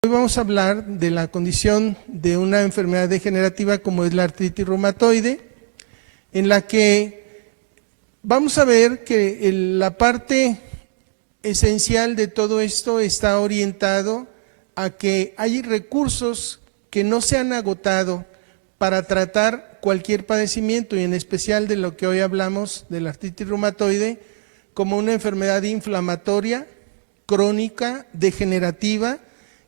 Hoy vamos a hablar de la condición de una enfermedad degenerativa como es la artritis reumatoide, en la que vamos a ver que la parte esencial de todo esto está orientado a que hay recursos que no se han agotado para tratar cualquier padecimiento, y en especial de lo que hoy hablamos de la artritis reumatoide como una enfermedad inflamatoria, crónica, degenerativa,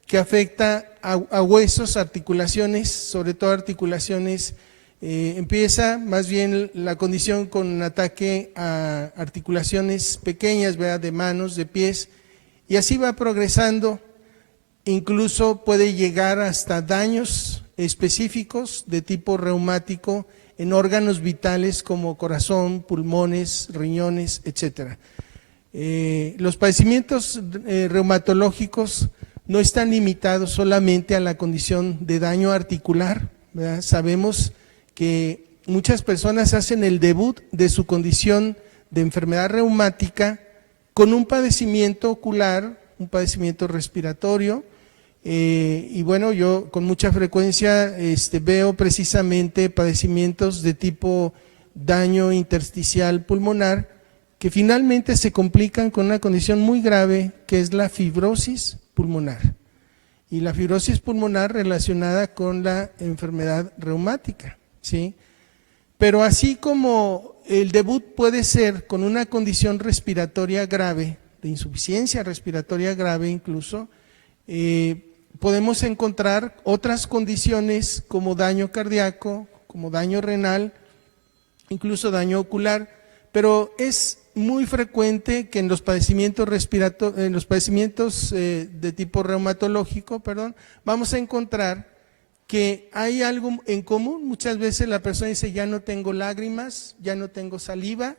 que afecta a huesos, articulaciones, sobre todo articulaciones. Empieza más bien la condición con un ataque a articulaciones pequeñas, ¿verdad?, de manos, de pies, y así va progresando. Incluso puede llegar hasta daños específicos de tipo reumático en órganos vitales como corazón, pulmones, riñones, etc. Los padecimientos reumatológicos no están limitados solamente a la condición de daño articular, ¿verdad? Sabemos que muchas personas hacen el debut de su condición de enfermedad reumática con un padecimiento ocular, un padecimiento respiratorio, y bueno, yo con mucha frecuencia veo precisamente padecimientos de tipo daño intersticial pulmonar que finalmente se complican con una condición muy grave que es la fibrosis pulmonar, y la fibrosis pulmonar relacionada con la enfermedad reumática, ¿sí? Pero así como el debut puede ser con una condición respiratoria grave, de insuficiencia respiratoria grave incluso, podemos encontrar otras condiciones como daño cardíaco, como daño renal, incluso daño ocular, pero es muy frecuente que en los padecimientos de tipo reumatológico, vamos a encontrar que hay algo en común. Muchas veces la persona dice: ya no tengo lágrimas, ya no tengo saliva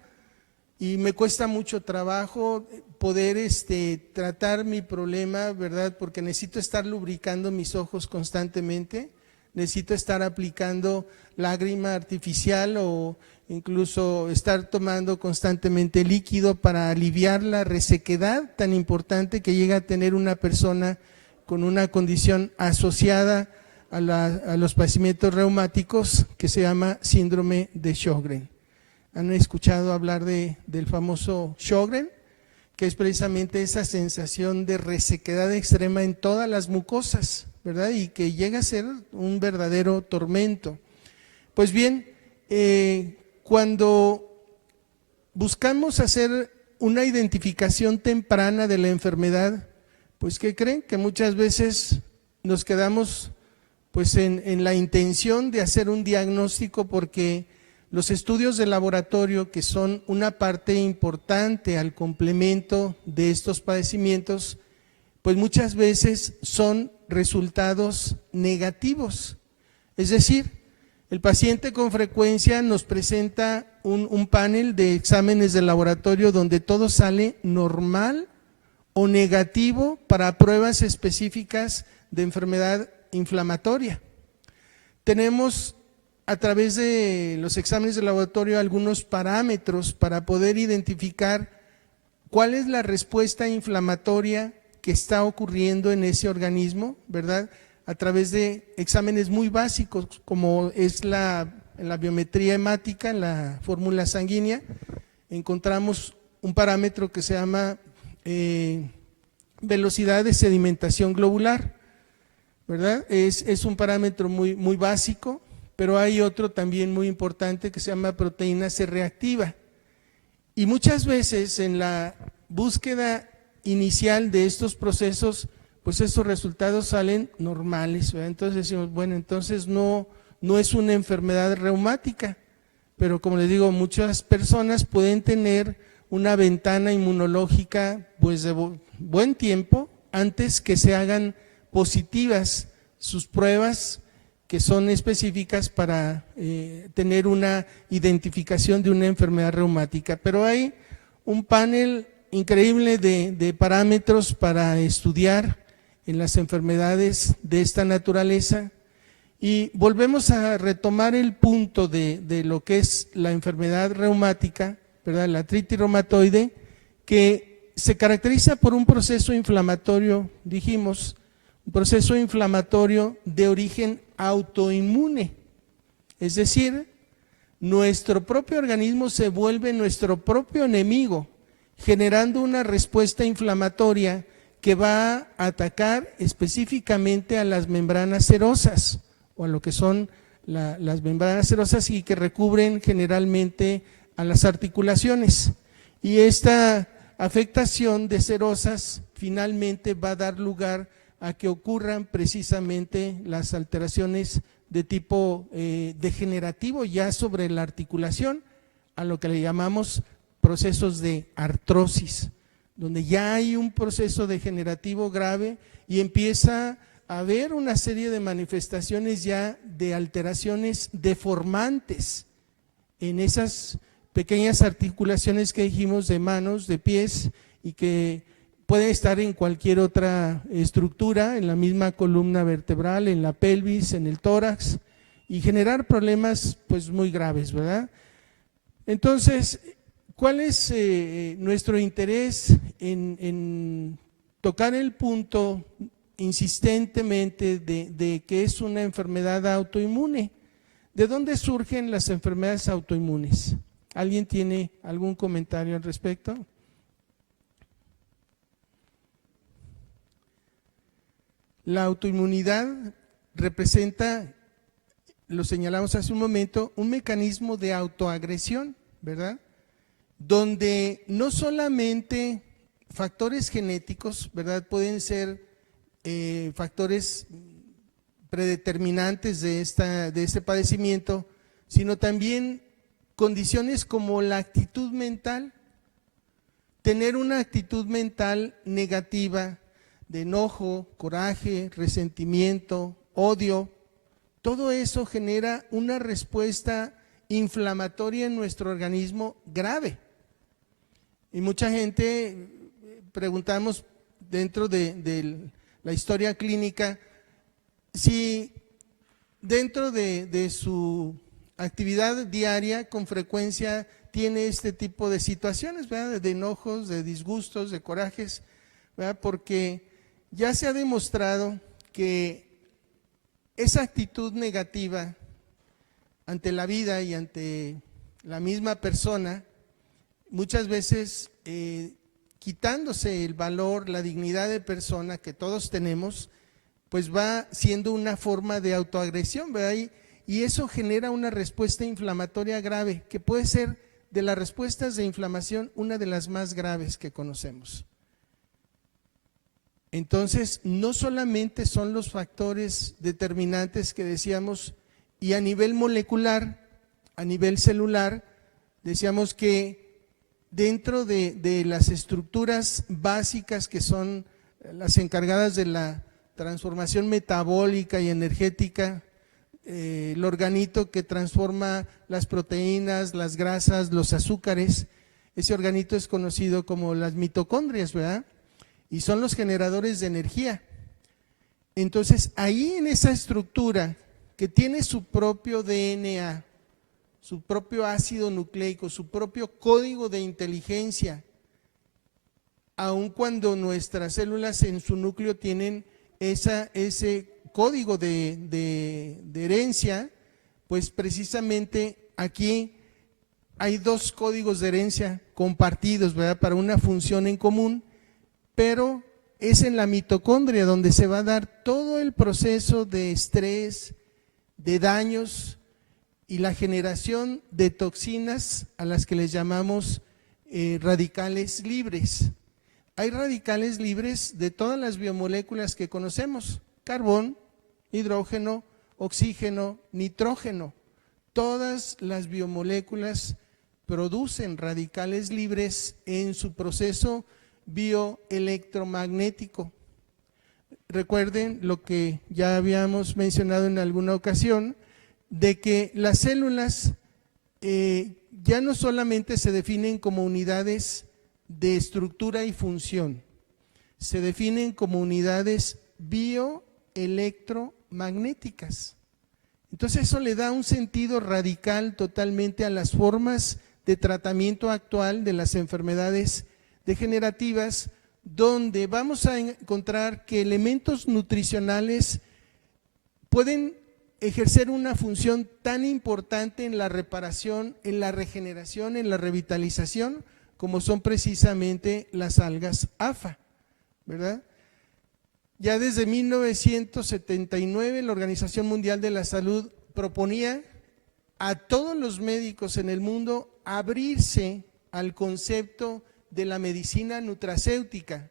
y me cuesta mucho trabajo poder tratar mi problema, ¿verdad? Porque necesito estar lubricando mis ojos constantemente, necesito estar aplicando lágrima artificial o incluso estar tomando constantemente líquido para aliviar la resequedad tan importante que llega a tener una persona con una condición asociada a los padecimientos reumáticos que se llama síndrome de Sjögren. ¿Han escuchado hablar del famoso Sjögren? Que es precisamente esa sensación de resequedad extrema en todas las mucosas, ¿verdad? Y que llega a ser un verdadero tormento. Pues bien, cuando buscamos hacer una identificación temprana de la enfermedad, pues ¿qué creen? Que muchas veces nos quedamos pues en la intención de hacer un diagnóstico, porque los estudios de laboratorio, que son una parte importante al complemento de estos padecimientos, pues muchas veces son resultados negativos. Es decir, el paciente con frecuencia nos presenta un panel de exámenes de laboratorio donde todo sale normal o negativo para pruebas específicas de enfermedad inflamatoria. Tenemos a través de los exámenes de laboratorio algunos parámetros para poder identificar cuál es la respuesta inflamatoria que está ocurriendo en ese organismo, ¿verdad? A través de exámenes muy básicos como es en la biometría hemática, en la fórmula sanguínea, encontramos un parámetro que se llama velocidad de sedimentación globular, ¿verdad? Es un parámetro muy básico, pero hay otro también muy importante que se llama proteína C reactiva. Y muchas veces en la búsqueda inicial de estos procesos, pues estos resultados salen normales, ¿verdad? Entonces decimos, bueno, entonces no es una enfermedad reumática, pero como les digo, muchas personas pueden tener una ventana inmunológica pues de buen tiempo antes que se hagan positivas sus pruebas que son específicas para tener una identificación de una enfermedad reumática. Pero hay un panel increíble de parámetros para estudiar en las enfermedades de esta naturaleza, y volvemos a retomar el punto de lo que es la enfermedad reumática, ¿verdad? La artritis reumatoide, que se caracteriza por un proceso inflamatorio, dijimos, un proceso inflamatorio de origen autoinmune. Es decir, nuestro propio organismo se vuelve nuestro propio enemigo, generando una respuesta inflamatoria que va a atacar específicamente a las membranas serosas, o a lo que son las membranas serosas, y que recubren generalmente a las articulaciones. Y esta afectación de serosas finalmente va a dar lugar a que ocurran precisamente las alteraciones de tipo degenerativo ya sobre la articulación, a lo que le llamamos procesos de artrosis, donde ya hay un proceso degenerativo grave y empieza a haber una serie de manifestaciones ya de alteraciones deformantes en esas pequeñas articulaciones que dijimos de manos, de pies, y que pueden estar en cualquier otra estructura, en la misma columna vertebral, en la pelvis, en el tórax, y generar problemas pues muy graves, ¿verdad? Entonces, ¿cuál es nuestro interés en tocar el punto insistentemente de que es una enfermedad autoinmune? ¿De dónde surgen las enfermedades autoinmunes? ¿Alguien tiene algún comentario al respecto? La autoinmunidad representa, lo señalamos hace un momento, un mecanismo de autoagresión, ¿verdad? Donde no solamente factores genéticos, ¿verdad? Pueden ser factores predeterminantes de este padecimiento, sino también condiciones como la actitud mental. Tener una actitud mental negativa, de enojo, coraje, resentimiento, odio, todo eso genera una respuesta inflamatoria en nuestro organismo grave. Y mucha gente preguntamos dentro de la historia clínica si dentro de su actividad diaria con frecuencia tiene este tipo de situaciones, ¿verdad? De enojos, de disgustos, de corajes, ¿verdad? Porque ya se ha demostrado que esa actitud negativa ante la vida y ante la misma persona, muchas veces quitándose el valor, la dignidad de persona que todos tenemos, pues va siendo una forma de autoagresión, ¿verdad? Y eso genera una respuesta inflamatoria grave, que puede ser de las respuestas de inflamación una de las más graves que conocemos. Entonces, no solamente son los factores determinantes que decíamos, y a nivel molecular, a nivel celular, decíamos que dentro de las estructuras básicas que son las encargadas de la transformación metabólica y energética, el organito que transforma las proteínas, las grasas, los azúcares, ese organito es conocido como las mitocondrias, ¿verdad? Y son los generadores de energía. Entonces, ahí en esa estructura que tiene su propio DNA, su propio ácido nucleico, su propio código de inteligencia, aun cuando nuestras células en su núcleo tienen ese código de herencia, pues precisamente aquí hay dos códigos de herencia compartidos, ¿verdad? Para una función en común, pero es en la mitocondria donde se va a dar todo el proceso de estrés, de daños y la generación de toxinas a las que les llamamos radicales libres. Hay radicales libres de todas las biomoléculas que conocemos: carbón, hidrógeno, oxígeno, nitrógeno. Todas las biomoléculas producen radicales libres en su proceso bioelectromagnético. Recuerden lo que ya habíamos mencionado en alguna ocasión, de que las células ya no solamente se definen como unidades de estructura y función, se definen como unidades bioelectromagnéticas. Entonces eso le da un sentido radical totalmente a las formas de tratamiento actual de las enfermedades degenerativas, donde vamos a encontrar que elementos nutricionales pueden ejercer una función tan importante en la reparación, en la regeneración, en la revitalización, como son precisamente las algas AFA, ¿verdad? Ya desde 1979 la Organización Mundial de la Salud proponía a todos los médicos en el mundo abrirse al concepto de la medicina nutracéutica,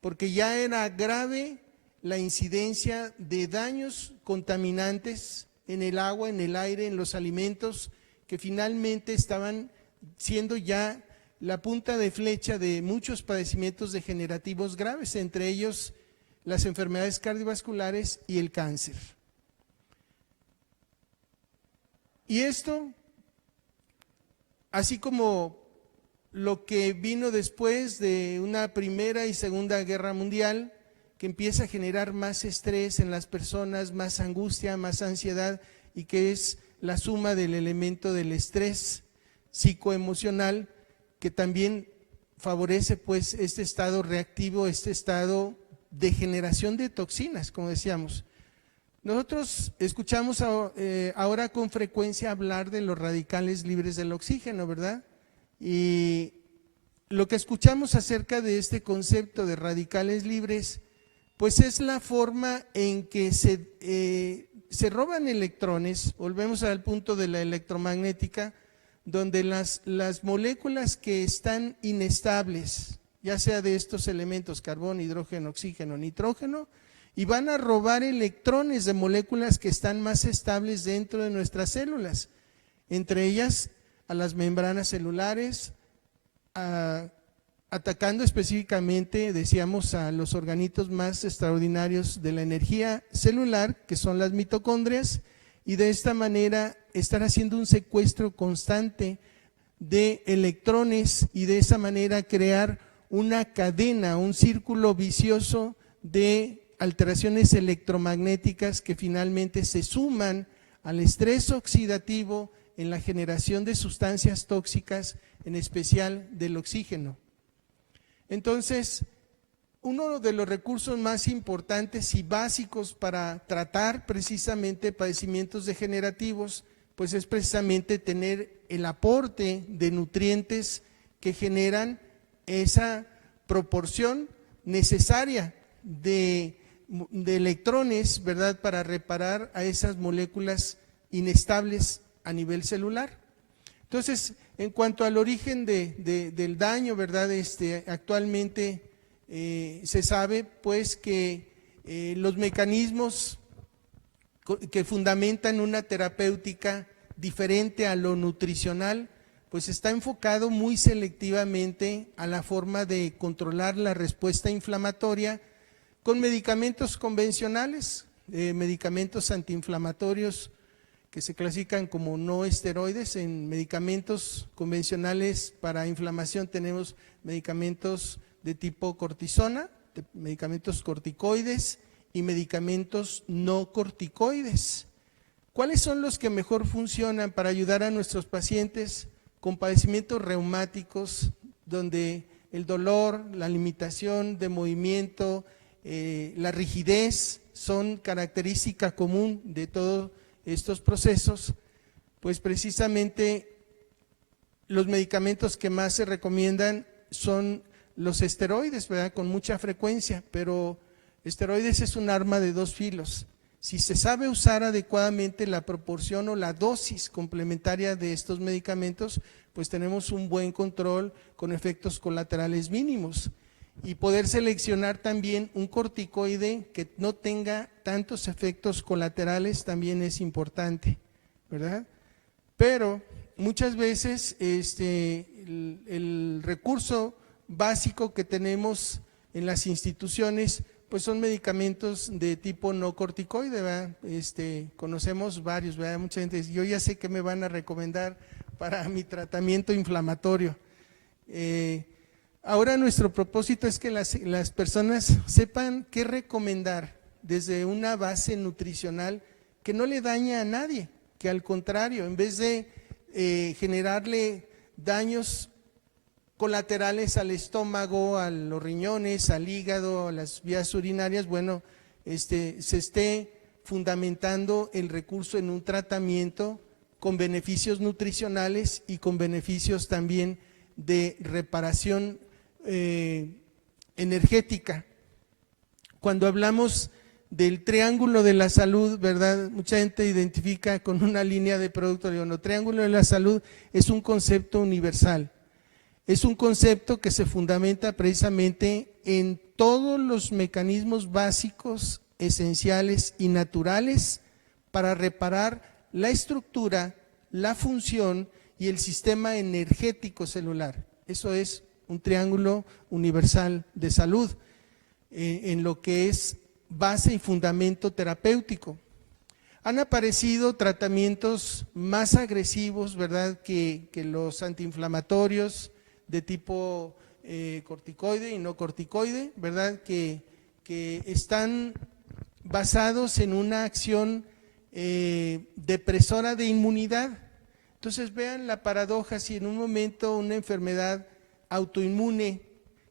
porque ya era grave la incidencia de daños contaminantes en el agua, en el aire, en los alimentos, que finalmente estaban siendo ya la punta de flecha de muchos padecimientos degenerativos graves, entre ellos las enfermedades cardiovasculares y el cáncer. Y esto, así como lo que vino después de una Primera y Segunda Guerra Mundial, que empieza a generar más estrés en las personas, más angustia, más ansiedad, y que es la suma del elemento del estrés psicoemocional, que también favorece pues este estado reactivo, este estado de generación de toxinas, como decíamos. Nosotros escuchamos ahora con frecuencia hablar de los radicales libres del oxígeno, ¿verdad? Y lo que escuchamos acerca de este concepto de radicales libres, pues es la forma en que se roban electrones. Volvemos al punto de la electromagnética, donde las moléculas que están inestables, ya sea de estos elementos, carbón, hidrógeno, oxígeno, nitrógeno, y van a robar electrones de moléculas que están más estables dentro de nuestras células, entre ellas a las membranas celulares, atacando específicamente, decíamos, a los organitos más extraordinarios de la energía celular, que son las mitocondrias, y de esta manera estar haciendo un secuestro constante de electrones y de esa manera crear una cadena, un círculo vicioso de alteraciones electromagnéticas que finalmente se suman al estrés oxidativo en la generación de sustancias tóxicas, en especial del oxígeno. Entonces, uno de los recursos más importantes y básicos para tratar precisamente padecimientos degenerativos, pues es precisamente tener el aporte de nutrientes que generan esa proporción necesaria de electrones, ¿verdad?, para reparar a esas moléculas inestables a nivel celular. Entonces, en cuanto al origen del daño, ¿verdad?, actualmente se sabe pues que los mecanismos que fundamentan una terapéutica diferente a lo nutricional, pues está enfocado muy selectivamente a la forma de controlar la respuesta inflamatoria con medicamentos convencionales, medicamentos antiinflamatorios que se clasifican como no esteroides. En medicamentos convencionales para inflamación tenemos medicamentos de tipo cortisona, medicamentos corticoides y medicamentos no corticoides. ¿Cuáles son los que mejor funcionan para ayudar a nuestros pacientes con padecimientos reumáticos, donde el dolor, la limitación de movimiento, la rigidez son característica común de todos estos procesos? Pues precisamente los medicamentos que más se recomiendan son los esteroides, ¿verdad?, con mucha frecuencia, pero esteroides es un arma de dos filos. Si se sabe usar adecuadamente la proporción o la dosis complementaria de estos medicamentos, pues tenemos un buen control con efectos colaterales mínimos. Y poder seleccionar también un corticoide que no tenga tantos efectos colaterales también es importante, ¿verdad? Pero muchas veces el recurso básico que tenemos en las instituciones pues son medicamentos de tipo no corticoide, ¿verdad? Conocemos varios, ¿verdad? Mucha gente dice, yo ya sé qué me van a recomendar para mi tratamiento inflamatorio. Ahora nuestro propósito es que las personas sepan qué recomendar desde una base nutricional que no le daña a nadie, que al contrario, en vez de generarle daños colaterales al estómago, a los riñones, al hígado, a las vías urinarias, bueno, se esté fundamentando el recurso en un tratamiento con beneficios nutricionales y con beneficios también de reparación energética. Cuando hablamos del triángulo de la salud, ¿verdad? Mucha gente identifica con una línea de producto. Digo, no, triángulo de la salud es un concepto universal. Es un concepto que se fundamenta precisamente en todos los mecanismos básicos, esenciales y naturales para reparar la estructura, la función y el sistema energético celular. Eso es un triángulo universal de salud, en lo que es base y fundamento terapéutico. Han aparecido tratamientos más agresivos, ¿verdad?, que los antiinflamatorios de tipo corticoide y no corticoide, ¿verdad?, que están basados en una acción depresora de inmunidad. Entonces vean la paradoja: si en un momento una enfermedad autoinmune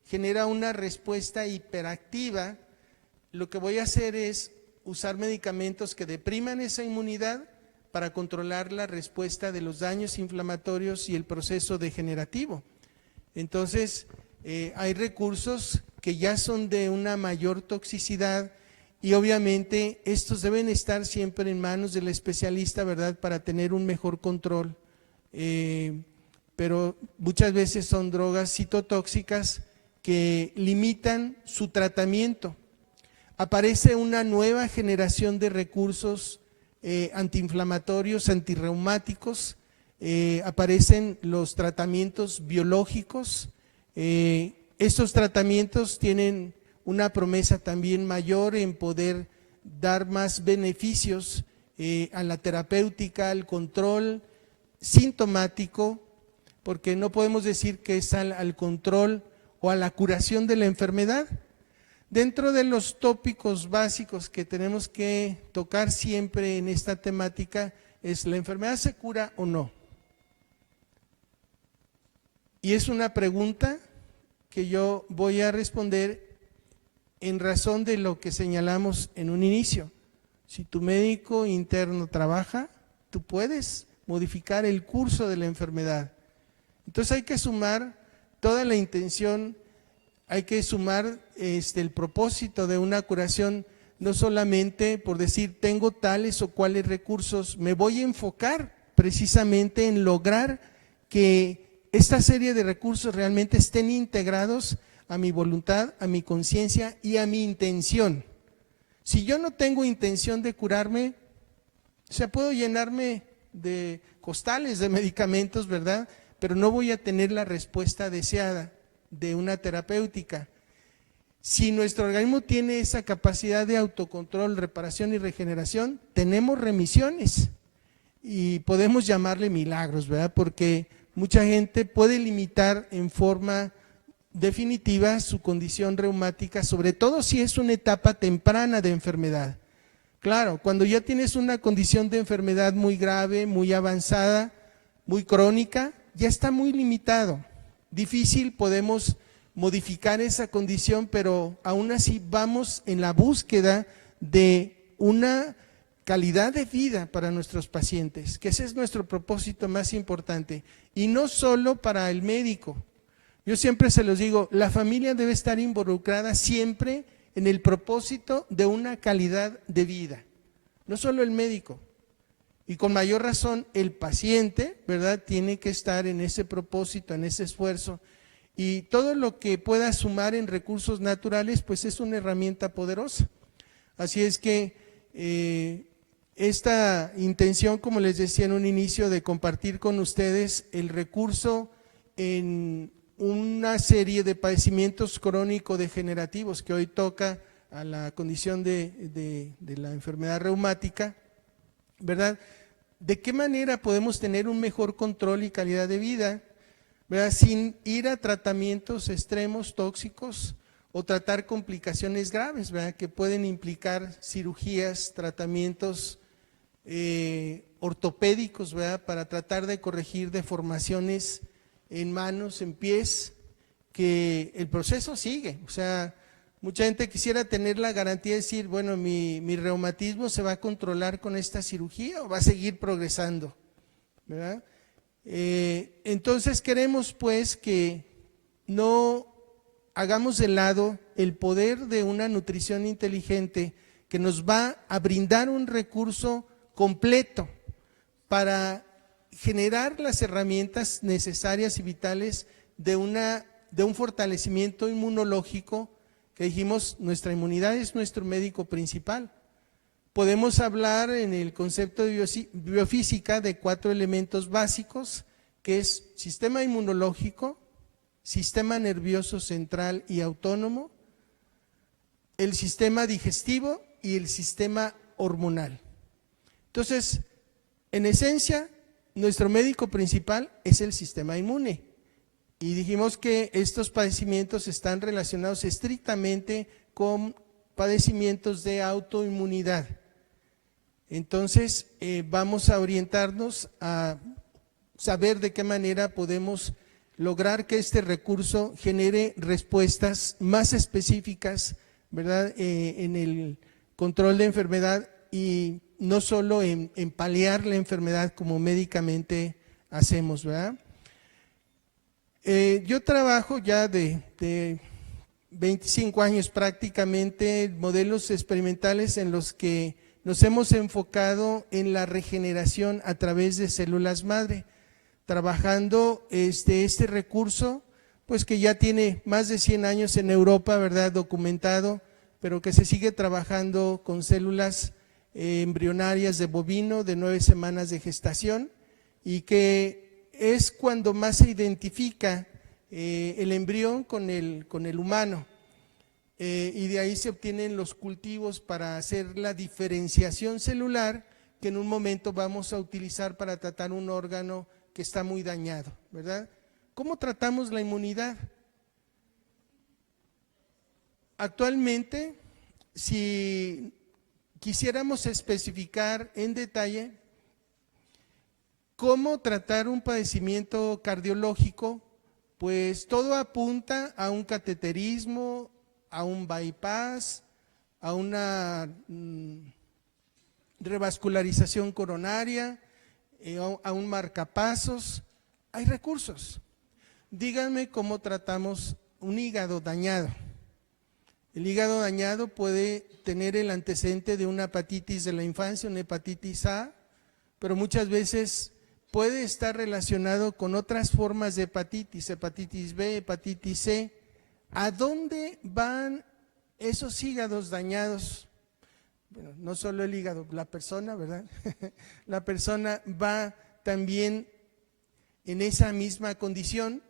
genera una respuesta hiperactiva, lo que voy a hacer es usar medicamentos que depriman esa inmunidad para controlar la respuesta de los daños inflamatorios y el proceso degenerativo. Entonces, hay recursos que ya son de una mayor toxicidad y obviamente estos deben estar siempre en manos del especialista, ¿verdad?, para tener un mejor control. Pero muchas veces son drogas citotóxicas que limitan su tratamiento. Aparece una nueva generación de recursos antiinflamatorios, antirreumáticos, aparecen los tratamientos biológicos. Estos tratamientos tienen una promesa también mayor en poder dar más beneficios a la terapéutica, al control sintomático, porque no podemos decir que es al control o a la curación de la enfermedad. Dentro de los tópicos básicos que tenemos que tocar siempre en esta temática es: ¿la enfermedad se cura o no? Y es una pregunta que yo voy a responder en razón de lo que señalamos en un inicio. Si tu médico interno trabaja, tú puedes modificar el curso de la enfermedad. Entonces hay que sumar toda la intención, hay que sumar el propósito de una curación, no solamente por decir tengo tales o cuales recursos, me voy a enfocar precisamente en lograr que esta serie de recursos realmente estén integrados a mi voluntad, a mi conciencia y a mi intención. Si yo no tengo intención de curarme, o sea, puedo llenarme de costales de medicamentos, ¿verdad?, pero no voy a tener la respuesta deseada de una terapéutica. Si nuestro organismo tiene esa capacidad de autocontrol, reparación y regeneración, tenemos remisiones y podemos llamarle milagros, ¿verdad?, porque mucha gente puede limitar en forma definitiva su condición reumática, sobre todo si es una etapa temprana de enfermedad. Claro, cuando ya tienes una condición de enfermedad muy grave, muy avanzada, muy crónica, ya está muy limitado. Difícil podemos modificar esa condición, pero aún así vamos en la búsqueda de una calidad de vida para nuestros pacientes, que ese es nuestro propósito más importante, y no solo para el médico. Yo siempre se los digo, la familia debe estar involucrada siempre en el propósito de una calidad de vida, no solo el médico. Y con mayor razón el paciente, ¿verdad?, tiene que estar en ese propósito, en ese esfuerzo, y todo lo que pueda sumar en recursos naturales pues es una herramienta poderosa. Así es que esta intención, como les decía en un inicio, de compartir con ustedes el recurso en una serie de padecimientos crónico-degenerativos que hoy toca a la condición de la enfermedad reumática, ¿verdad? ¿De qué manera podemos tener un mejor control y calidad de vida, ¿verdad?, sin ir a tratamientos extremos, tóxicos, o tratar complicaciones graves, ¿verdad?, que pueden implicar cirugías, tratamientos ortopédicos, ¿verdad?, para tratar de corregir deformaciones en manos, en pies, que el proceso sigue. O sea, mucha gente quisiera tener la garantía de decir, bueno, mi reumatismo se va a controlar con esta cirugía o va a seguir progresando, ¿verdad? Entonces queremos pues que no hagamos de lado el poder de una nutrición inteligente que nos va a brindar un recurso completo para generar las herramientas necesarias y vitales de un fortalecimiento inmunológico, que dijimos, nuestra inmunidad es nuestro médico principal. Podemos hablar en el concepto de biofísica de 4 elementos básicos, que es sistema inmunológico, sistema nervioso central y autónomo, el sistema digestivo y el sistema hormonal. Entonces, en esencia, nuestro médico principal es el sistema inmune. Y dijimos que estos padecimientos están relacionados estrictamente con padecimientos de autoinmunidad. Entonces, vamos a orientarnos a saber de qué manera podemos lograr que este recurso genere respuestas más específicas, ¿verdad?, en el control de enfermedad y no solo en paliar la enfermedad como médicamente hacemos, ¿verdad? Yo trabajo ya de 25 años prácticamente en modelos experimentales en los que nos hemos enfocado en la regeneración a través de células madre, trabajando este recurso, pues que ya tiene más de 100 años en Europa, ¿verdad?, documentado, pero que se sigue trabajando con células embrionarias de bovino de 9 semanas de gestación, y que es cuando más se identifica el embrión con el humano. Y de ahí se obtienen los cultivos para hacer la diferenciación celular que en un momento vamos a utilizar para tratar un órgano que está muy dañado, ¿verdad? ¿Cómo tratamos la inmunidad? Actualmente, si quisiéramos especificar en detalle cómo tratar un padecimiento cardiológico, pues todo apunta a un cateterismo, a un bypass, a una revascularización coronaria, a un marcapasos. Hay recursos. Díganme cómo tratamos un hígado dañado. El hígado dañado puede tener el antecedente de una hepatitis de la infancia, una hepatitis A, pero muchas veces puede estar relacionado con otras formas de hepatitis, hepatitis B, hepatitis C. ¿A dónde van esos hígados dañados? Bueno, no solo el hígado, la persona, ¿verdad? La persona va también en esa misma condición,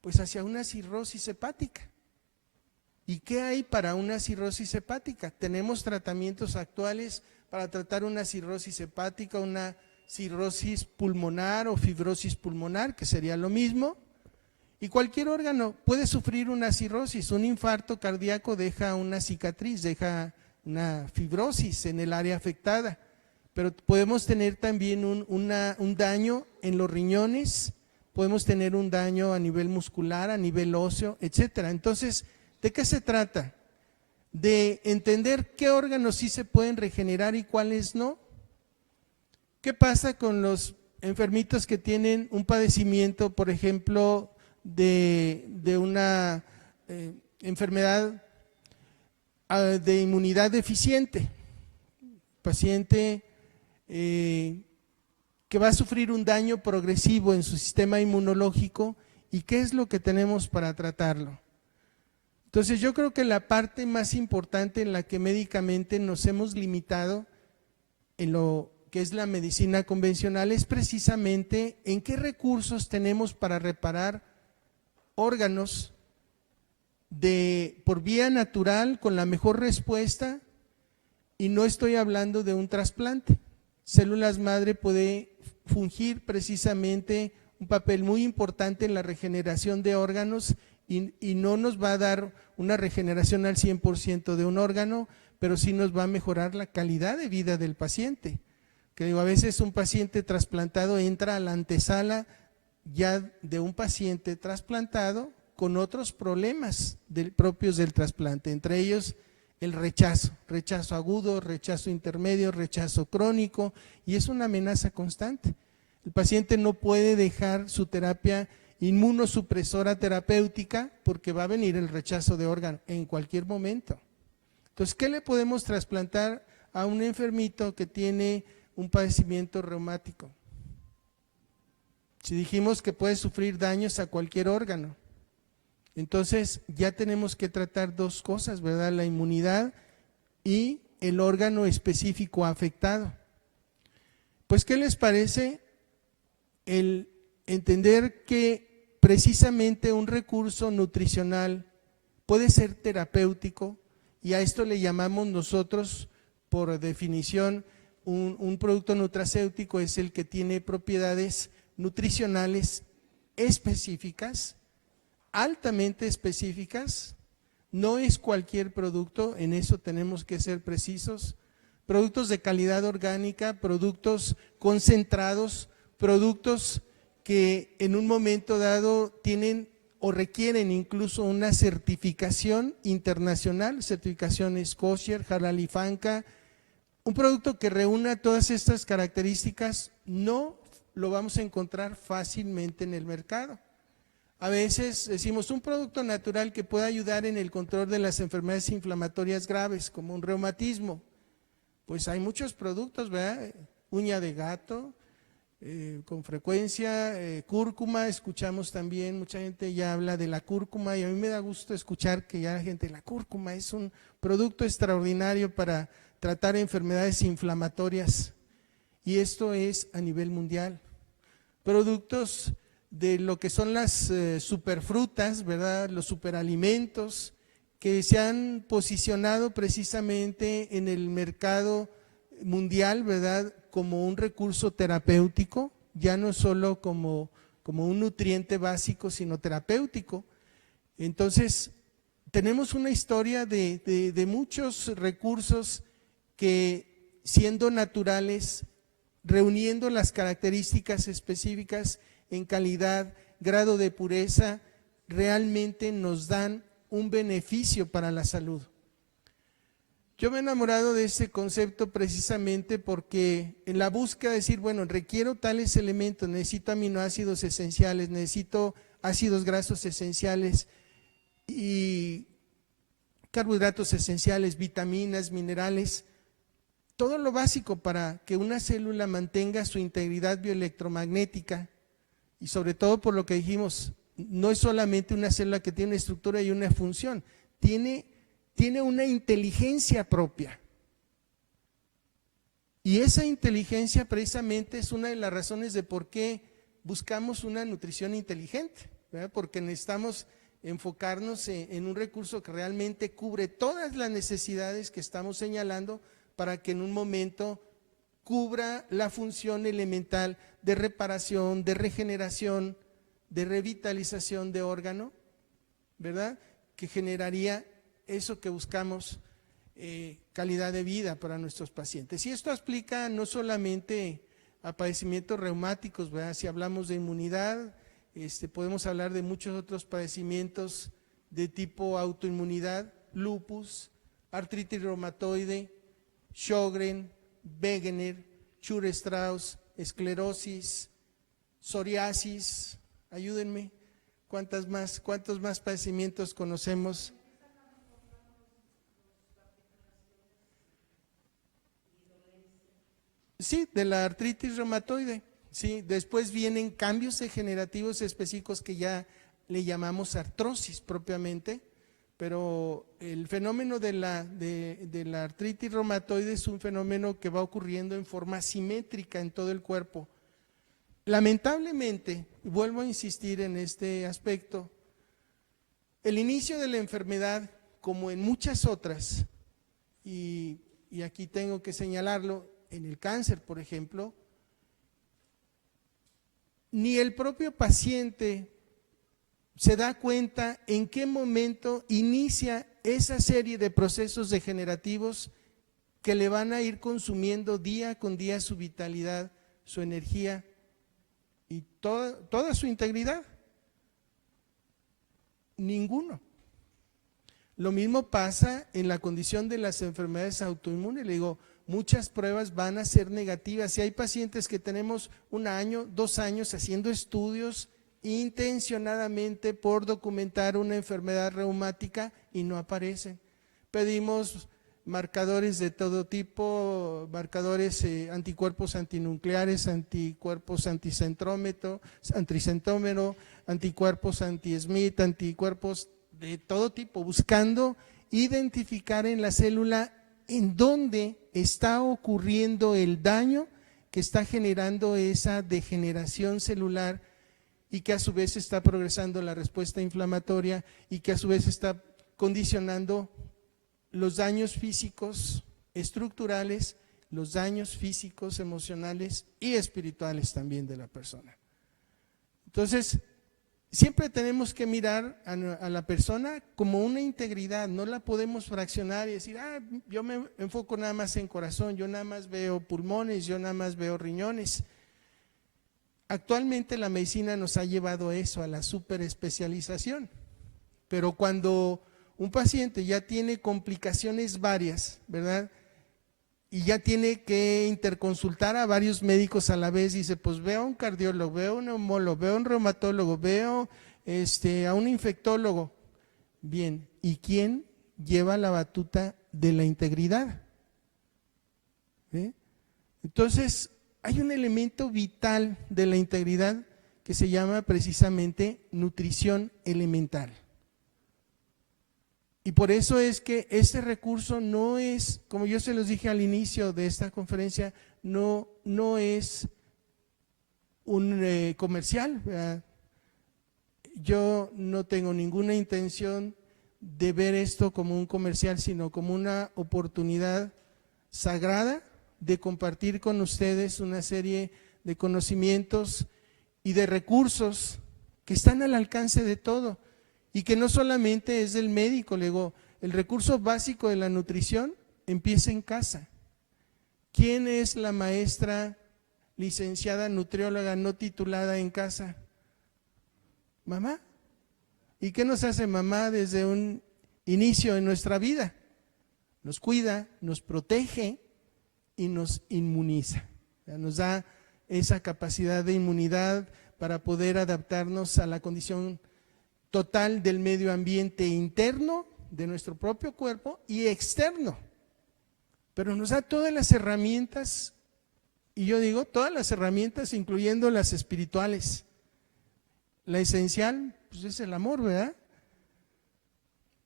pues hacia una cirrosis hepática. ¿Y qué hay para una cirrosis hepática? Tenemos tratamientos actuales para tratar una cirrosis hepática, una cirrosis pulmonar o fibrosis pulmonar, que sería lo mismo. Y cualquier órgano puede sufrir una cirrosis. Un infarto cardíaco deja una cicatriz, deja una fibrosis en el área afectada, pero podemos tener también un daño en los riñones, podemos tener un daño a nivel muscular, a nivel óseo, etcétera. Entonces, ¿de qué se trata? De entender qué órganos sí se pueden regenerar y cuáles no. ¿Qué pasa con los enfermitos que tienen un padecimiento, por ejemplo, de una enfermedad de inmunidad deficiente? Paciente que va a sufrir un daño progresivo en su sistema inmunológico, ¿y qué es lo que tenemos para tratarlo? Entonces yo creo que la parte más importante en la que médicamente nos hemos limitado en lo que es la medicina convencional es precisamente en qué recursos tenemos para reparar órganos por vía natural con la mejor respuesta, y no estoy hablando de un trasplante. Células madre puede fungir precisamente un papel muy importante en la regeneración de órganos y no nos va a dar una regeneración al 100% de un órgano, pero sí nos va a mejorar la calidad de vida del paciente. Que digo, a veces un paciente trasplantado entra a la antesala ya de un paciente trasplantado con otros problemas propios del trasplante, entre ellos el rechazo agudo, rechazo intermedio, rechazo crónico, y es una amenaza constante. El paciente no puede dejar su terapia inmunosupresora terapéutica porque va a venir el rechazo de órgano en cualquier momento. Entonces, ¿qué le podemos trasplantar a un enfermito que tiene un padecimiento reumático? Si dijimos que puede sufrir daños a cualquier órgano, entonces ya tenemos que tratar dos cosas, ¿verdad? La inmunidad y el órgano específico afectado. Pues, ¿qué les parece el entender que precisamente un recurso nutricional puede ser terapéutico? Y a esto le llamamos nosotros, por definición, un producto nutracéutico es el que tiene propiedades nutricionales específicas, altamente específicas. No es cualquier producto, en eso tenemos que ser precisos. Productos de calidad orgánica, productos concentrados, productos que en un momento dado tienen o requieren incluso una certificación internacional, certificaciones kosher, halal y fanca. Un producto que reúna todas estas características no lo vamos a encontrar fácilmente en el mercado. A veces decimos un producto natural que pueda ayudar en el control de las enfermedades inflamatorias graves, como un reumatismo. Pues hay muchos productos, ¿verdad? Uña de gato, con frecuencia, cúrcuma, escuchamos también, mucha gente ya habla de la cúrcuma y a mí me da gusto escuchar que ya la gente, la cúrcuma es un producto extraordinario para tratar enfermedades inflamatorias, y esto es a nivel mundial. Productos de lo que son las superfrutas, ¿verdad? Los superalimentos que se han posicionado precisamente en el mercado mundial, ¿verdad? Como un recurso terapéutico, ya no solo como un nutriente básico, sino terapéutico. Entonces, tenemos una historia de muchos recursos que, siendo naturales, reuniendo las características específicas en calidad, grado de pureza, realmente nos dan un beneficio para la salud. Yo me he enamorado de este concepto precisamente porque en la búsqueda de decir, bueno, requiero tales elementos, necesito aminoácidos esenciales, necesito ácidos grasos esenciales y carbohidratos esenciales, vitaminas, minerales, todo lo básico para que una célula mantenga su integridad bioelectromagnética, y sobre todo por lo que dijimos, no es solamente una célula que tiene una estructura y una función, tiene una inteligencia propia. Y esa inteligencia precisamente es una de las razones de por qué buscamos una nutrición inteligente, ¿verdad? Porque necesitamos enfocarnos en un recurso que realmente cubre todas las necesidades que estamos señalando para que en un momento cubra la función elemental de reparación, de regeneración, de revitalización de órgano, ¿verdad? Que generaría eso que buscamos, calidad de vida para nuestros pacientes. Y esto aplica no solamente a padecimientos reumáticos, ¿verdad? Si hablamos de inmunidad, podemos hablar de muchos otros padecimientos de tipo autoinmunidad, lupus, artritis reumatoide, Sjögren, Wegener, Chur-Strauss, esclerosis, psoriasis, ayúdenme, ¿cuántos más padecimientos conocemos? Sí, de la artritis reumatoide, sí, después vienen cambios degenerativos específicos que ya le llamamos artrosis propiamente, pero el fenómeno de la artritis reumatoide es un fenómeno que va ocurriendo en forma simétrica en todo el cuerpo. Lamentablemente, vuelvo a insistir en este aspecto, el inicio de la enfermedad, como en muchas otras, y aquí tengo que señalarlo, en el cáncer, por ejemplo, ni el propio paciente se da cuenta en qué momento inicia esa serie de procesos degenerativos que le van a ir consumiendo día con día su vitalidad, su energía y toda su integridad. Ninguno. Lo mismo pasa en la condición de las enfermedades autoinmunes. Le digo, muchas pruebas van a ser negativas. Si hay pacientes que tenemos 1 año, 2 años haciendo estudios intencionadamente por documentar una enfermedad reumática y no aparecen. Pedimos marcadores de todo tipo, marcadores anticuerpos antinucleares, anticuerpos anticentrómero, anticuerpos anti-Smith, anticuerpos de todo tipo, buscando identificar en la célula en dónde está ocurriendo el daño que está generando esa degeneración celular y que a su vez está progresando la respuesta inflamatoria y que a su vez está condicionando los daños físicos, estructurales, los daños físicos, emocionales y espirituales también de la persona. Entonces, siempre tenemos que mirar a la persona como una integridad, no la podemos fraccionar y decir, yo me enfoco nada más en corazón, yo nada más veo pulmones, yo nada más veo riñones. Actualmente la medicina nos ha llevado a eso, a la superespecialización, pero cuando un paciente ya tiene complicaciones varias, ¿verdad? Y ya tiene que interconsultar a varios médicos a la vez, dice, pues veo a un cardiólogo, veo a un neumólogo, veo a un reumatólogo, veo a un infectólogo. Bien, ¿y quién lleva la batuta de la integridad? ¿Sí? Entonces, hay un elemento vital de la integridad que se llama precisamente nutrición elemental. Y por eso es que este recurso no es, como yo se los dije al inicio de esta conferencia, no es un comercial, ¿verdad? Yo no tengo ninguna intención de ver esto como un comercial, sino como una oportunidad sagrada de compartir con ustedes una serie de conocimientos y de recursos que están al alcance de todo. Y que no solamente es del médico, le digo, el recurso básico de la nutrición empieza en casa. ¿Quién es la maestra licenciada nutrióloga no titulada en casa? Mamá. ¿Y qué nos hace mamá desde un inicio en nuestra vida? Nos cuida, nos protege y nos inmuniza. Nos da esa capacidad de inmunidad para poder adaptarnos a la condición total del medio ambiente interno de nuestro propio cuerpo y externo, pero nos da todas las herramientas, y yo digo todas las herramientas incluyendo las espirituales. La esencial pues es el amor, ¿verdad?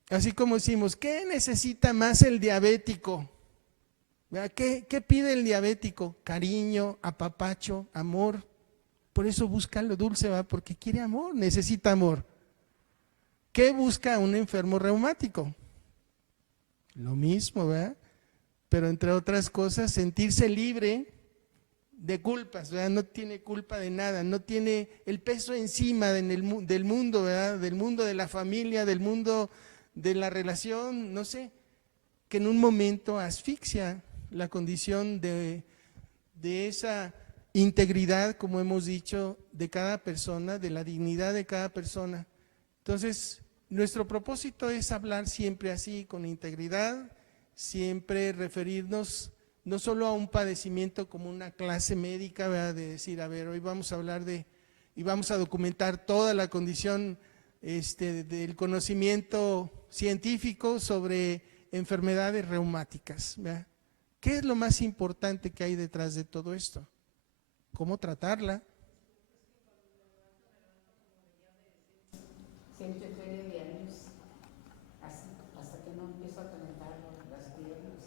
Así como decimos, ¿qué necesita más el diabético? ¿Qué pide el diabético? Cariño, apapacho, amor. Por eso busca lo dulce, ¿verdad? Porque quiere amor, necesita amor. ¿Qué busca un enfermo reumático? Lo mismo, ¿verdad? Pero entre otras cosas, sentirse libre de culpas, ¿verdad? No tiene culpa de nada, no tiene el peso encima del mundo, ¿verdad? Del mundo de la familia, del mundo de la relación, no sé, que en un momento asfixia la condición de esa integridad, como hemos dicho, de cada persona, de la dignidad de cada persona. Entonces, nuestro propósito es hablar siempre así, con integridad, siempre referirnos no solo a un padecimiento como una clase médica, ¿verdad? De decir, a ver, hoy vamos a hablar y vamos a documentar toda la condición del conocimiento científico sobre enfermedades reumáticas, ¿verdad? ¿Qué es lo más importante que hay detrás de todo esto? ¿Cómo tratarla? Siempre fue de años, hasta que no empiezo a calentar las piernas.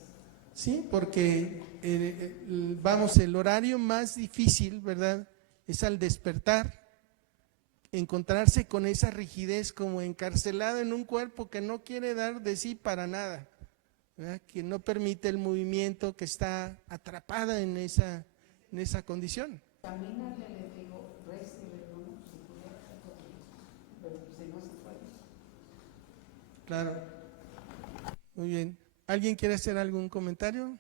Sí, porque el horario más difícil, ¿verdad? Es al despertar, encontrarse con esa rigidez como encarcelado en un cuerpo que no quiere dar de sí para nada, ¿verdad? Que no permite el movimiento, que está atrapada en esa condición. Camínale, le digo, reste, le digo, no, si pudiera, pero si no se puede. Claro. Muy bien. ¿Alguien quiere hacer algún comentario?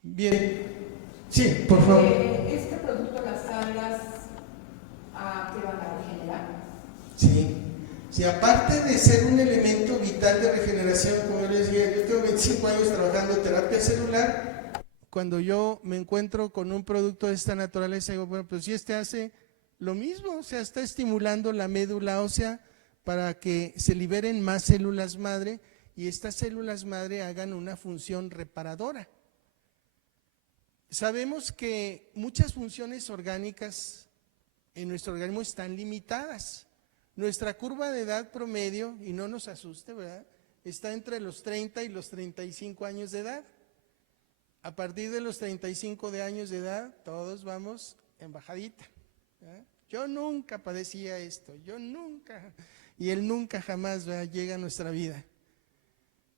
Bien. Sí, por favor. Este producto, las algas, ¿a qué van a Si aparte de ser un elemento vital de regeneración, como yo les decía, yo tengo 25 años trabajando en terapia celular, cuando yo me encuentro con un producto de esta naturaleza, digo, bueno, pues si este hace lo mismo, o sea, está estimulando la médula ósea para que se liberen más células madre y estas células madre hagan una función reparadora. Sabemos que muchas funciones orgánicas en nuestro organismo están limitadas. Nuestra curva de edad promedio, y no nos asuste, ¿verdad?, está entre los 30 y los 35 años de edad. A partir de los 35 años de edad, todos vamos en bajadita, ¿verdad? Yo nunca padecía esto, yo nunca, y el nunca jamás, ¿verdad?, llega a nuestra vida.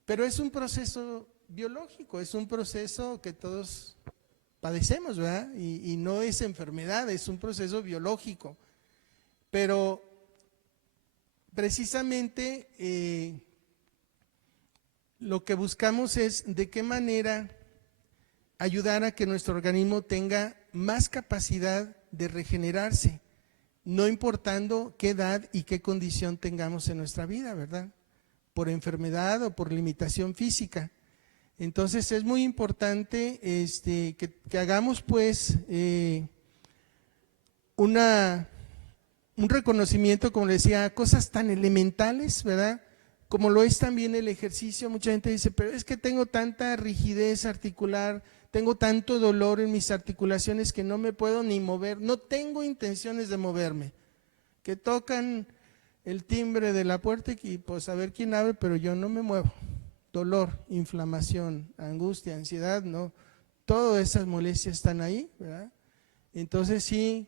Pero es un proceso biológico, es un proceso que todos padecemos, ¿verdad? Y no es enfermedad, es un proceso biológico. Pero precisamente lo que buscamos es de qué manera ayudar a que nuestro organismo tenga más capacidad de regenerarse, no importando qué edad y qué condición tengamos en nuestra vida, ¿verdad? Por enfermedad o por limitación física. Entonces es muy importante que hagamos pues un reconocimiento, como le decía, a cosas tan elementales, ¿verdad?, como lo es también el ejercicio. Mucha gente dice, pero es que tengo tanta rigidez articular, tengo tanto dolor en mis articulaciones que no me puedo ni mover, no tengo intenciones de moverme, que tocan el timbre de la puerta y pues a ver quién abre, pero yo no me muevo. Dolor, inflamación, angustia, ansiedad, ¿no? Todas esas molestias están ahí, ¿verdad? Entonces sí,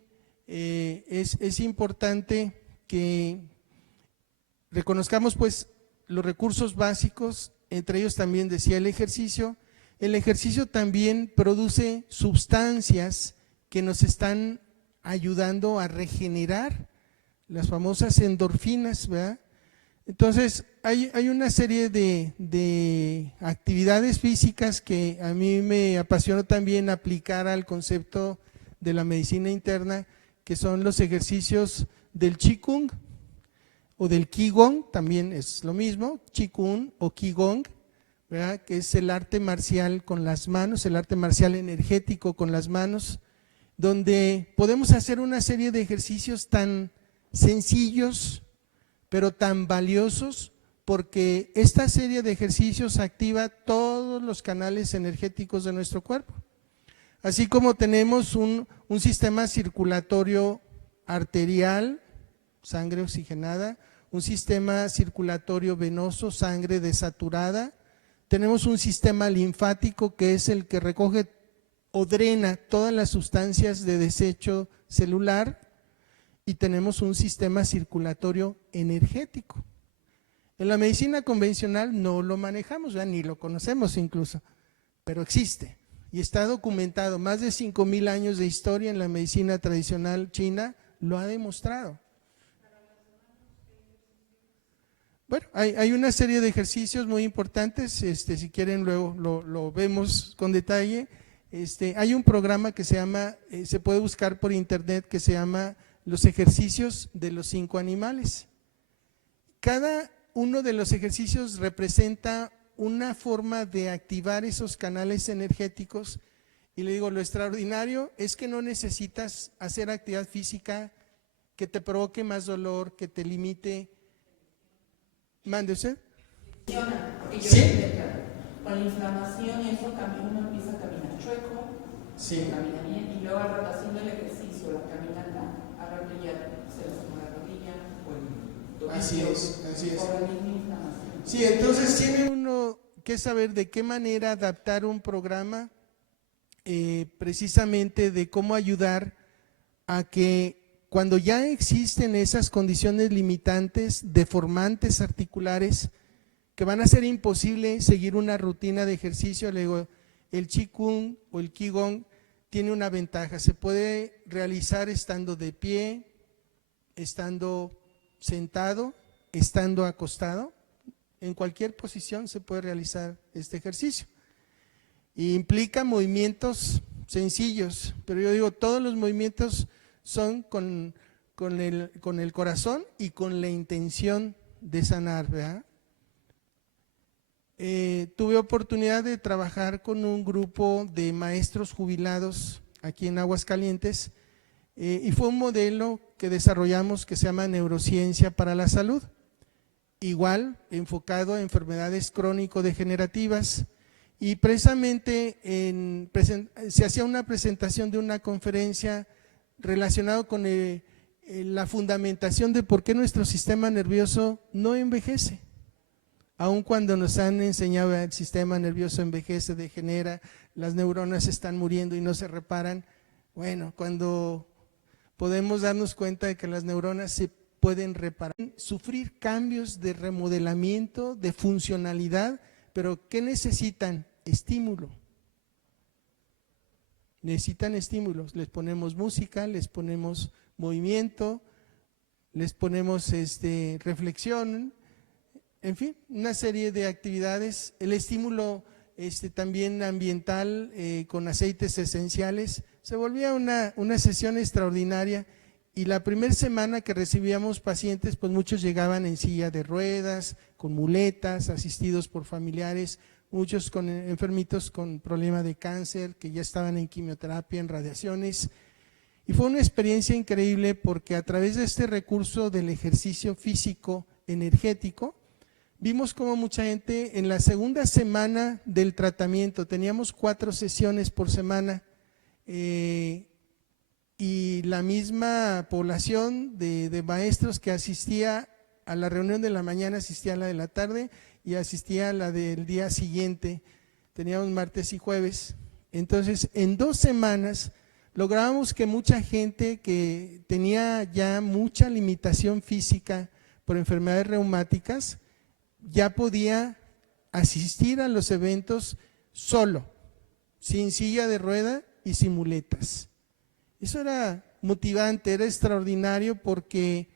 es importante que reconozcamos pues los recursos básicos, entre ellos también decía el ejercicio. El ejercicio también produce sustancias que nos están ayudando a regenerar, las famosas endorfinas, ¿verdad? Entonces hay una serie de actividades físicas que a mí me apasionó también aplicar al concepto de la medicina interna, que son los ejercicios del Qigong o del Qigong, también es lo mismo, Qigong o Qigong, ¿verdad?, que es el arte marcial con las manos, el arte marcial energético con las manos, donde podemos hacer una serie de ejercicios tan sencillos, pero tan valiosos, porque esta serie de ejercicios activa todos los canales energéticos de nuestro cuerpo. Así como tenemos un sistema circulatorio arterial, sangre oxigenada, un sistema circulatorio venoso, sangre desaturada, tenemos un sistema linfático que es el que recoge o drena todas las sustancias de desecho celular, y tenemos un sistema circulatorio energético. En la medicina convencional no lo manejamos, ¿verdad?, ni lo conocemos incluso, pero existe y está documentado. Más de 5,000 años de historia en la medicina tradicional china lo ha demostrado. Bueno, hay una serie de ejercicios muy importantes, si quieren luego lo vemos con detalle. Hay un programa que se llama, se puede buscar por internet, que se llama los ejercicios de los 5 animales. Cada uno de los ejercicios representa una forma de activar esos canales energéticos, y le digo, lo extraordinario es que no necesitas hacer actividad física que te provoque más dolor, que te limite. ¿Mande usted? ¿Sí? Con la inflamación y eso uno empieza a caminar chueco, sí, camina bien, y luego al rato haciendo el ejercicio, la caminata, al rato ya se lastima la rodilla o el tobillo. Así es. Por la misma inflamación. Sí, entonces tiene uno que saber de qué manera adaptar un programa, precisamente de cómo ayudar a que cuando ya existen esas condiciones limitantes, deformantes articulares, que van a hacer imposible seguir una rutina de ejercicio, le digo, el Qigong o el Qigong tiene una ventaja: se puede realizar estando de pie, estando sentado, estando acostado, en cualquier posición se puede realizar este ejercicio. Y implica movimientos sencillos, pero yo digo, todos los movimientos son con el corazón y con la intención de sanar, ¿verdad? Tuve oportunidad de trabajar con un grupo de maestros jubilados aquí en Aguascalientes y fue un modelo que desarrollamos que se llama Neurociencia para la Salud, igual enfocado a enfermedades crónico-degenerativas, y precisamente se hacía una presentación de una conferencia relacionada con la fundamentación de por qué nuestro sistema nervioso no envejece. Aun cuando nos han enseñado el sistema nervioso envejece, degenera, las neuronas están muriendo y no se reparan. Bueno, cuando podemos darnos cuenta de que las neuronas se pueden reparar, sufrir cambios de remodelamiento, de funcionalidad, pero ¿qué necesitan? Estímulo. Necesitan estímulos. Les ponemos música, les ponemos movimiento, les ponemos reflexión, en fin, una serie de actividades. El estímulo también ambiental con aceites esenciales. Se volvía una sesión extraordinaria, y la primera semana que recibíamos pacientes, pues muchos llegaban en silla de ruedas, con muletas, asistidos por familiares, muchos con enfermitos con problema de cáncer, que ya estaban en quimioterapia, en radiaciones. Y fue una experiencia increíble porque a través de este recurso del ejercicio físico energético, vimos cómo mucha gente en la segunda semana del tratamiento, teníamos 4 sesiones por semana, y la misma población de maestros que asistía a la reunión de la mañana, asistía a la de la tarde y asistía a la del día siguiente, teníamos martes y jueves. Entonces, en 2 semanas lográbamos que mucha gente que tenía ya mucha limitación física por enfermedades reumáticas, ya podía asistir a los eventos solo, sin silla de rueda y sin muletas. Eso era motivante, era extraordinario, porque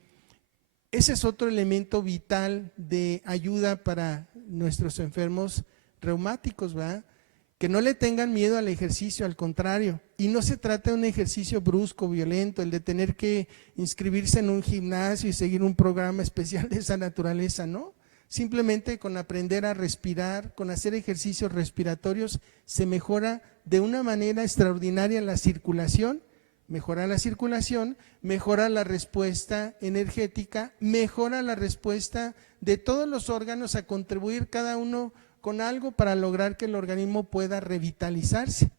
ese es otro elemento vital de ayuda para nuestros enfermos reumáticos, ¿verdad? Que no le tengan miedo al ejercicio, al contrario, y no se trata de un ejercicio brusco, violento, el de tener que inscribirse en un gimnasio y seguir un programa especial de esa naturaleza, ¿no? Simplemente con aprender a respirar, con hacer ejercicios respiratorios, se mejora de una manera extraordinaria la circulación. Mejora la circulación, mejora la respuesta energética, mejora la respuesta de todos los órganos a contribuir cada uno con algo para lograr que el organismo pueda revitalizarse.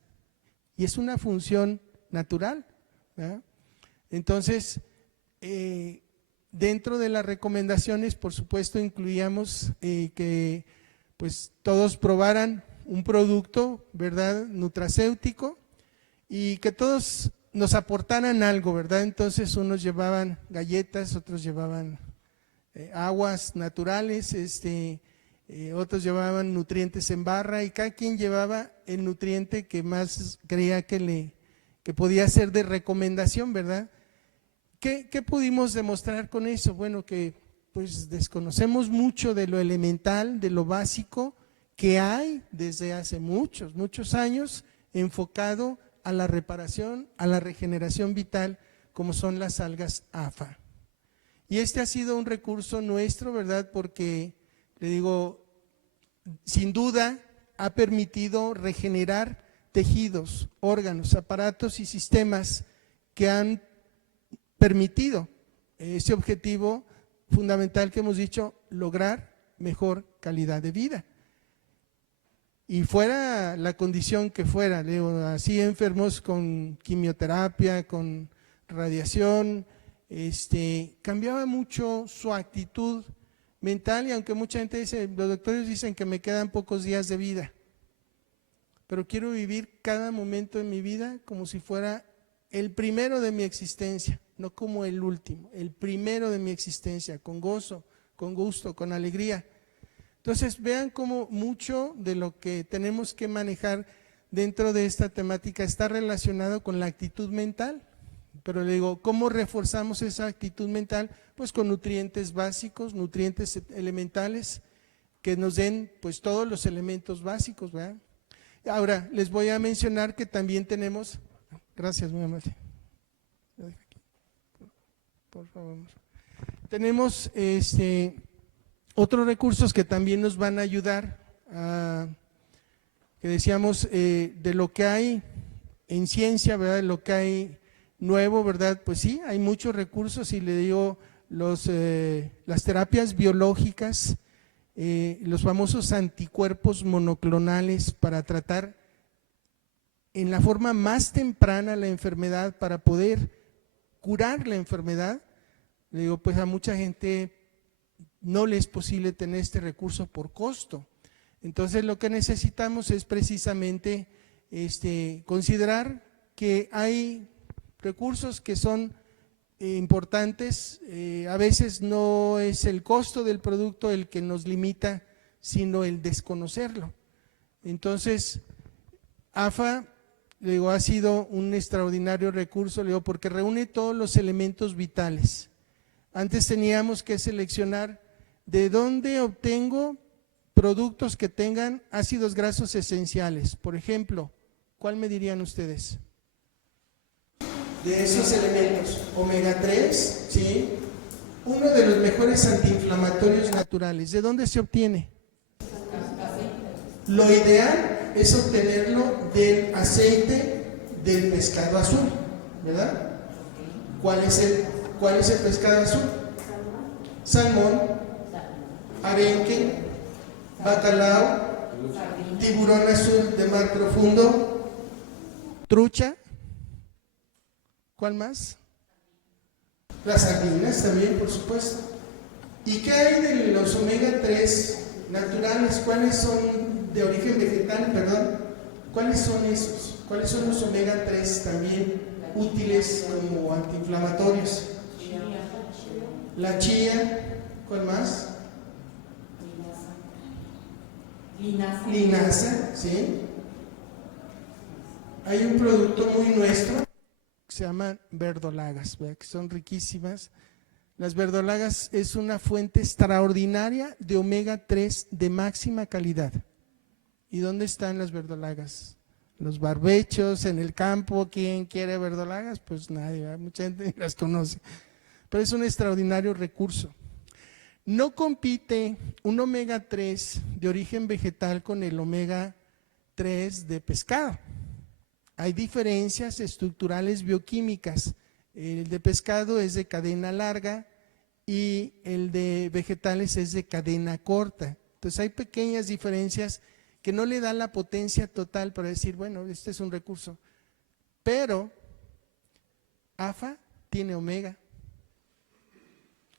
Y es una función natural, ¿verdad? Entonces, dentro de las recomendaciones, por supuesto, incluíamos que pues todos probaran un producto, ¿verdad?, nutracéutico, y que todos nos aportaran algo, ¿verdad? Entonces unos llevaban galletas, otros llevaban aguas naturales, otros llevaban nutrientes en barra, y cada quien llevaba el nutriente que más creía que podía ser de recomendación, ¿verdad? ¿Qué pudimos demostrar con eso? Bueno, que pues desconocemos mucho de lo elemental, de lo básico que hay desde hace muchos años enfocado a la reparación, a la regeneración vital, como son las algas AFA. Y ha sido un recurso nuestro, ¿verdad? Porque, le digo, sin duda ha permitido regenerar tejidos, órganos, aparatos y sistemas que han permitido ese objetivo fundamental que hemos dicho, lograr mejor calidad de vida. Y fuera la condición que fuera, digo, así enfermos con quimioterapia, con radiación, cambiaba mucho su actitud mental. Y aunque mucha gente dice, los doctores dicen que me quedan pocos días de vida, pero quiero vivir cada momento de mi vida como si fuera el primero de mi existencia, no como el último, el primero de mi existencia, con gozo, con gusto, con alegría. Entonces vean cómo mucho de lo que tenemos que manejar dentro de esta temática está relacionado con la actitud mental. Pero le digo, ¿cómo reforzamos esa actitud mental? Pues con nutrientes básicos, nutrientes elementales que nos den pues todos los elementos básicos, ¿verdad? Ahora les voy a mencionar que también tenemos, gracias muy amable, por favor, tenemos otros recursos que también nos van a ayudar que decíamos, de lo que hay en ciencia, ¿verdad? De lo que hay nuevo, ¿verdad? Pues sí, hay muchos recursos y le digo, las terapias biológicas, los famosos anticuerpos monoclonales para tratar en la forma más temprana la enfermedad, para poder curar la enfermedad. Le digo, pues a mucha gente no le es posible tener este recurso por costo. Entonces lo que necesitamos es precisamente considerar que hay recursos que son importantes. A veces no es el costo del producto el que nos limita, sino el desconocerlo. Entonces, AFA, le digo, ha sido un extraordinario recurso, le digo, porque reúne todos los elementos vitales. Antes teníamos que seleccionar de dónde obtengo productos que tengan ácidos grasos esenciales. Por ejemplo, ¿cuál me dirían ustedes? De esos elementos, omega 3, ¿sí? Uno de los mejores antiinflamatorios naturales. ¿De dónde se obtiene? Lo ideal es obtenerlo del aceite del pescado azul, ¿verdad? ¿Cuál es el pescado azul? Salmón, arenque, bacalao, tiburón azul de mar profundo, trucha. ¿Cuál más? Las sardinas también, por supuesto. ¿Y qué hay de los omega 3 naturales? ¿Cuáles son de origen vegetal? Perdón. ¿Cuáles son esos? ¿Cuáles son los omega 3 también útiles como antiinflamatorios? La chía. ¿Cuál más? Linaza, ¿sí? Hay un producto muy nuestro que se llama verdolagas, ¿verdad? Que son riquísimas. Las verdolagas es una fuente extraordinaria de omega 3 de máxima calidad. ¿Y dónde están las verdolagas? Los barbechos, en el campo. ¿Quién quiere verdolagas? Pues nadie, ¿verdad? Mucha gente las conoce, pero es un extraordinario recurso. No compite un omega 3 de origen vegetal con el omega 3 de pescado. Hay diferencias estructurales bioquímicas. El de pescado es de cadena larga y el de vegetales es de cadena corta. Entonces hay pequeñas diferencias que no le dan la potencia total para decir, bueno, este es un recurso. Pero AFA tiene omega.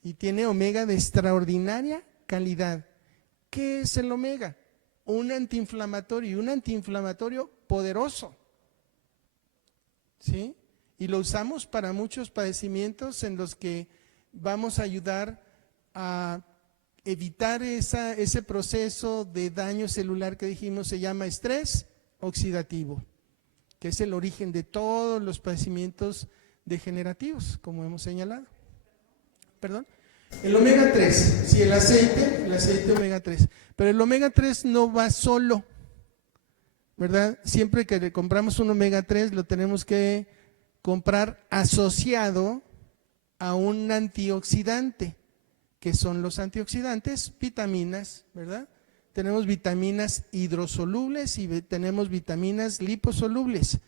Y tiene omega de extraordinaria calidad. ¿Qué es el omega? Un antiinflamatorio, y un antiinflamatorio poderoso. ¿Sí? Y lo usamos para muchos padecimientos en los que vamos a ayudar a evitar ese proceso de daño celular que dijimos se llama estrés oxidativo, que es el origen de todos los padecimientos degenerativos, como hemos señalado. ¿Perdón? El omega 3, sí, el aceite omega 3, pero el omega 3 no va solo, ¿verdad? Siempre que compramos un omega 3 lo tenemos que comprar asociado a un antioxidante, que son los antioxidantes, vitaminas, ¿verdad? Tenemos vitaminas hidrosolubles y tenemos vitaminas liposolubles.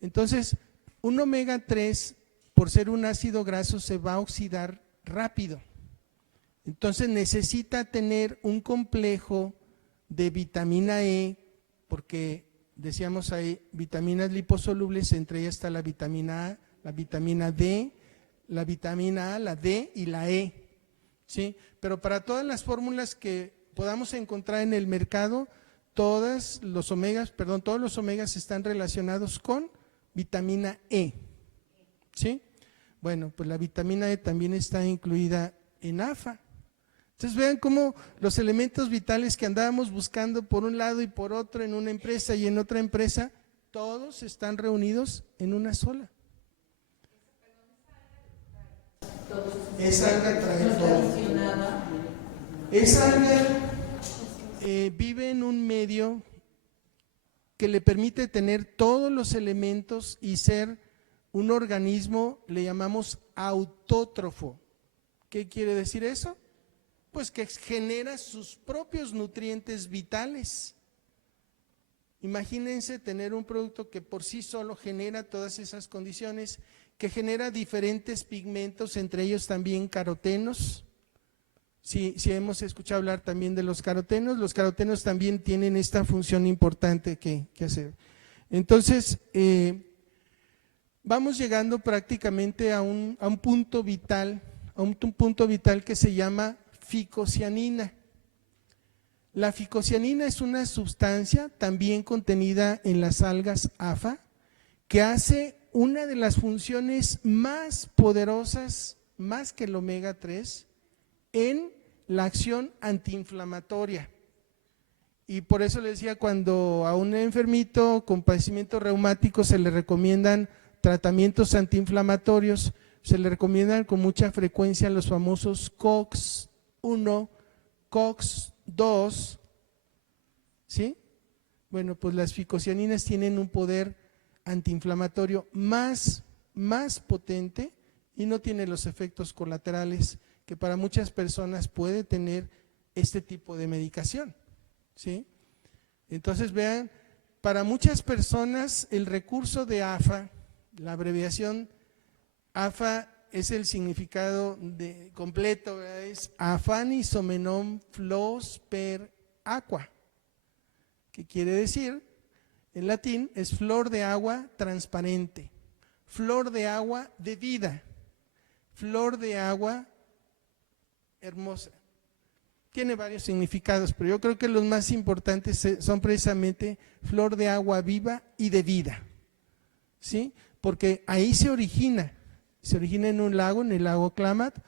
Entonces, un omega 3, por ser un ácido graso, se va a oxidar rápido. Entonces necesita tener un complejo de vitamina E, porque decíamos hay vitaminas liposolubles, entre ellas está la vitamina A, la vitamina D, la vitamina A, la D y la E, ¿sí? Pero para todas las fórmulas que podamos encontrar en el mercado, todos los omegas están relacionados con vitamina E, ¿sí? Bueno, pues la vitamina E también está incluida en AFA. Entonces vean cómo los elementos vitales que andábamos buscando por un lado y por otro en una empresa y en otra empresa, todos están reunidos en una sola. Esa alga trae todo. Esa alga vive en un medio que le permite tener todos los elementos y ser un organismo, le llamamos autótrofo. ¿Qué quiere decir eso? Pues que genera sus propios nutrientes vitales. Imagínense tener un producto que por sí solo genera todas esas condiciones, que genera diferentes pigmentos, entre ellos también carotenos. Si hemos escuchado hablar también de los carotenos también tienen esta función importante que hacer. Entonces, vamos llegando prácticamente a un punto vital, que se llama ficocianina. La ficocianina es una sustancia también contenida en las algas AFA que hace una de las funciones más poderosas, más que el omega 3, en la acción antiinflamatoria. Y por eso les decía, cuando a un enfermito con padecimiento reumático se le recomiendan tratamientos antiinflamatorios, se le recomiendan con mucha frecuencia los famosos COX-1, COX-2, ¿sí? Bueno, pues las ficocianinas tienen un poder antiinflamatorio más potente y no tiene los efectos colaterales que para muchas personas puede tener este tipo de medicación, ¿sí? Entonces vean, para muchas personas el recurso de AFA, la abreviación AFA es el significado completo, ¿verdad? Es Afanisomenon flos per aqua, que quiere decir, en latín, es flor de agua transparente, flor de agua de vida, flor de agua hermosa. Tiene varios significados, pero yo creo que los más importantes son precisamente flor de agua viva y de vida, ¿sí? Porque ahí se origina en un lago, en el lago Klamath,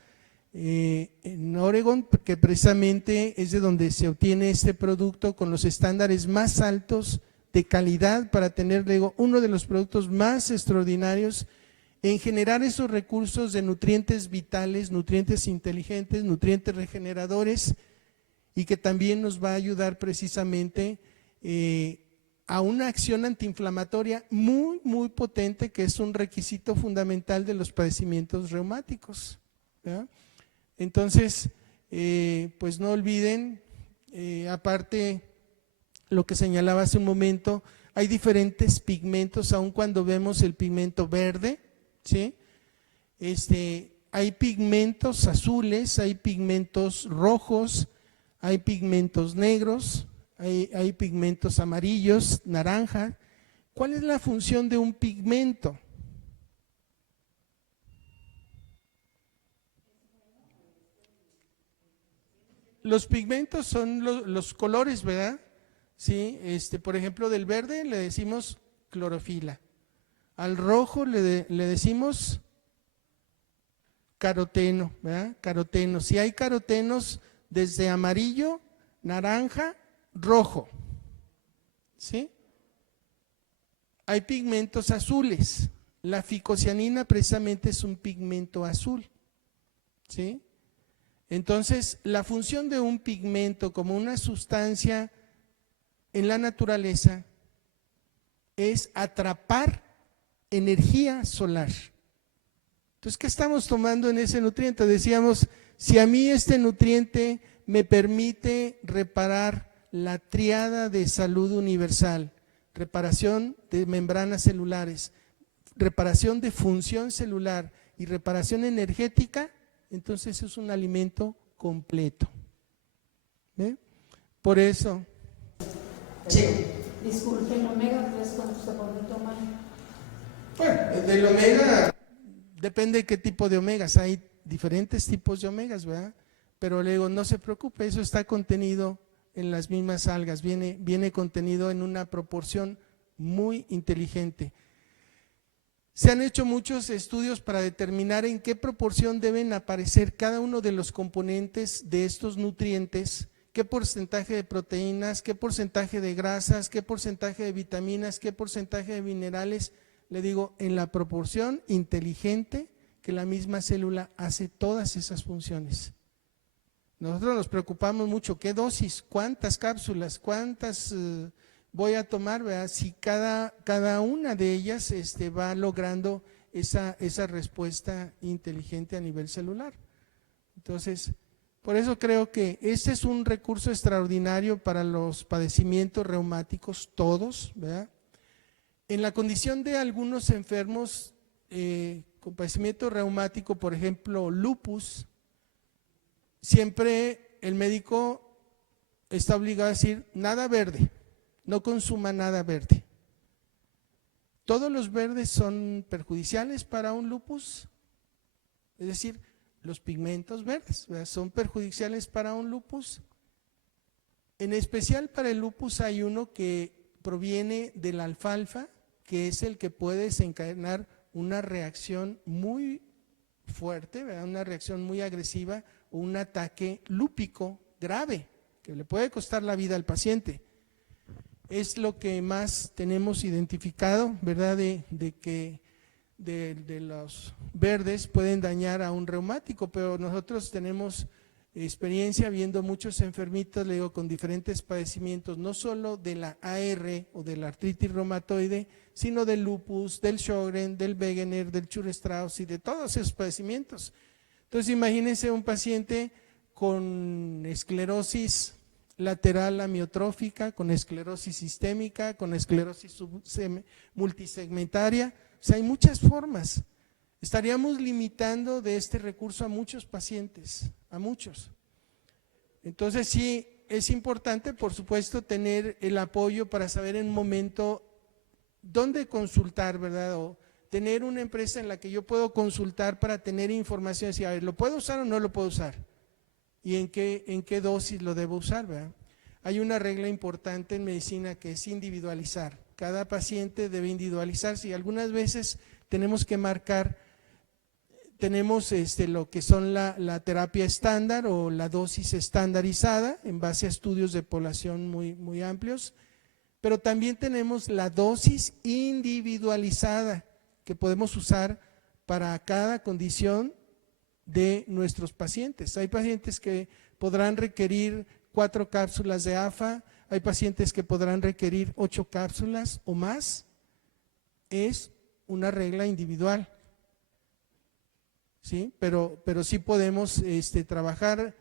en Oregon, que precisamente es de donde se obtiene este producto con los estándares más altos de calidad para tener luego uno de los productos más extraordinarios en generar esos recursos de nutrientes vitales, nutrientes inteligentes, nutrientes regeneradores, y que también nos va a ayudar precisamente a una acción antiinflamatoria muy potente, que es un requisito fundamental de los padecimientos reumáticos, ¿verdad? Entonces, pues no olviden, aparte lo que señalaba hace un momento, hay diferentes pigmentos, aun cuando vemos el pigmento verde, ¿sí? Hay pigmentos azules, hay pigmentos rojos, hay pigmentos negros, hay pigmentos amarillos, naranja. ¿Cuál es la función de un pigmento? Los pigmentos son los colores, ¿verdad? Sí, por ejemplo, del verde le decimos clorofila, al rojo le decimos caroteno, ¿verdad? Caroteno. Si hay carotenos desde amarillo, naranja, rojo, ¿sí? Hay pigmentos azules. La ficocianina precisamente es un pigmento azul, ¿sí? Entonces, la función de un pigmento como una sustancia en la naturaleza es atrapar energía solar. Entonces, ¿qué estamos tomando en ese nutriente? Decíamos, si a mí este nutriente me permite reparar la tríada de salud universal, reparación de membranas celulares, reparación de función celular y reparación energética, entonces es un alimento completo. ¿Ve? Por eso. Sí. Disculpen, omega 3, ¿cuánto se puede tomar? Bueno, del omega, depende de qué tipo de omegas, hay diferentes tipos de omegas, ¿verdad? Pero luego no se preocupe, eso está contenido en las mismas algas, viene contenido en una proporción muy inteligente. Se han hecho muchos estudios para determinar en qué proporción deben aparecer cada uno de los componentes de estos nutrientes, qué porcentaje de proteínas, qué porcentaje de grasas, qué porcentaje de vitaminas, qué porcentaje de minerales. Le digo, en la proporción inteligente que la misma célula hace todas esas funciones. Nosotros nos preocupamos mucho, ¿qué dosis? ¿Cuántas cápsulas? ¿Cuántas voy a tomar? ¿Verdad? Si cada una de ellas va logrando esa respuesta inteligente a nivel celular. Entonces, Por eso creo que este es un recurso extraordinario para los padecimientos reumáticos, todos, ¿verdad? En la condición de algunos enfermos con padecimiento reumático, por ejemplo, lupus, siempre el médico está obligado a decir nada verde, no consuma nada verde. ¿Todos los verdes son perjudiciales para un lupus? Es decir, los pigmentos verdes, ¿verdad?, son perjudiciales para un lupus. En especial para el lupus hay uno que proviene de la alfalfa, que es el que puede desencadenar una reacción muy fuerte, ¿verdad?, una reacción muy agresiva o un ataque lúpico grave que le puede costar la vida al paciente. Es lo que más tenemos identificado, ¿verdad?, de que de los verdes pueden dañar a un reumático, pero nosotros tenemos experiencia viendo muchos enfermitos, le digo, con diferentes padecimientos, no solo de la AR o de la artritis reumatoide, sino del lupus, del Sjögren, del Wegener, del Chur-Strauss y de todos esos padecimientos. Entonces imagínense un paciente con esclerosis lateral amiotrófica, con esclerosis sistémica, con esclerosis multisegmentaria. O sea, hay muchas formas. Estaríamos limitando de este recurso a muchos pacientes, a muchos. Entonces sí, es importante, por supuesto, tener el apoyo para saber en un momento dónde consultar, ¿verdad? O tener una empresa en la que yo puedo consultar para tener información, decir, a ver, ¿lo puedo usar o no lo puedo usar? ¿Y en qué dosis lo debo usar, ¿verdad? Hay una regla importante en medicina que es individualizar. Cada paciente debe individualizarse y algunas veces tenemos que marcar, tenemos lo que son la terapia estándar o la dosis estandarizada en base a estudios de población muy, muy amplios, pero también tenemos la dosis individualizada que podemos usar para cada condición de nuestros pacientes. Hay pacientes que podrán requerir 4 cápsulas de AFA, hay pacientes que podrán requerir 8 cápsulas o más. Es una regla individual, ¿sí? Pero sí podemos trabajar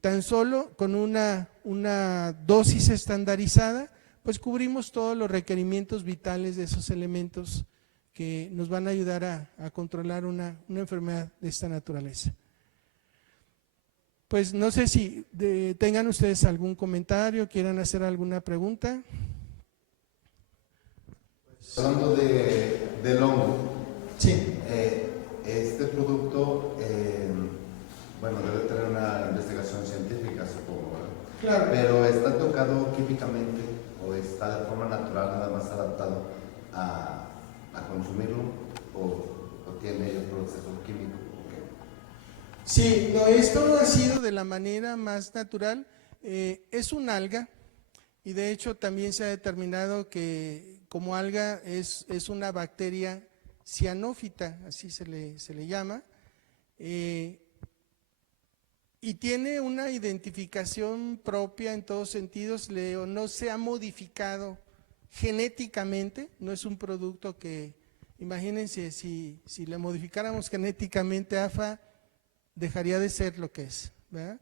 tan solo con una dosis estandarizada, pues cubrimos todos los requerimientos vitales de esos elementos que nos van a ayudar a controlar una enfermedad de esta naturaleza. Pues no sé si tengan ustedes algún comentario, quieran hacer alguna pregunta. Hablando del hongo, sí. Este producto, bueno, debe tener una investigación científica, supongo, ¿verdad? Claro. Pero ¿está tocado químicamente o está de forma natural, nada más adaptado a consumirlo o tiene el proceso químico? Sí, no, esto ha sido de la manera más natural. Es un alga y de hecho también se ha determinado que como alga es una bacteria cianófita, así se le llama, y tiene una identificación propia en todos sentidos, no se ha modificado genéticamente, no es un producto que, imagínense, si le modificáramos genéticamente AFA, dejaría de ser lo que es, ¿verdad?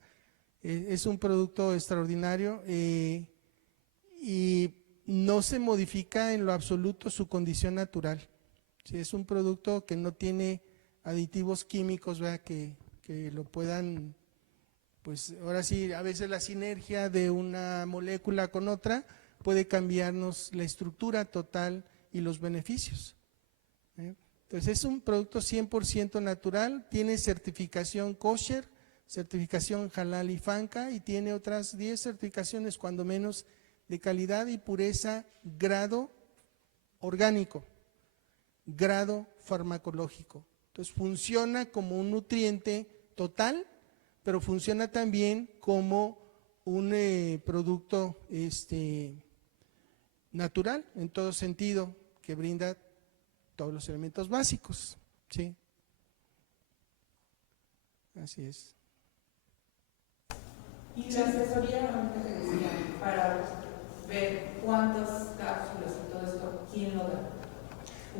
Es un producto extraordinario y no se modifica en lo absoluto su condición natural. ¿Sí? Es un producto que no tiene aditivos químicos, ¿verdad?, que lo puedan, pues ahora sí, a veces la sinergia de una molécula con otra puede cambiarnos la estructura total y los beneficios. Entonces es un producto 100% natural, tiene certificación kosher, certificación halal y fanca y tiene otras 10 certificaciones cuando menos de calidad y pureza, grado orgánico, grado farmacológico. Entonces funciona como un nutriente total, pero funciona también como un producto natural en todo sentido, que brinda todos los elementos básicos, ¿sí? Así es. Y la asesoría ahorita que decía, para ver cuántas cápsulas y todo esto, ¿quién lo da?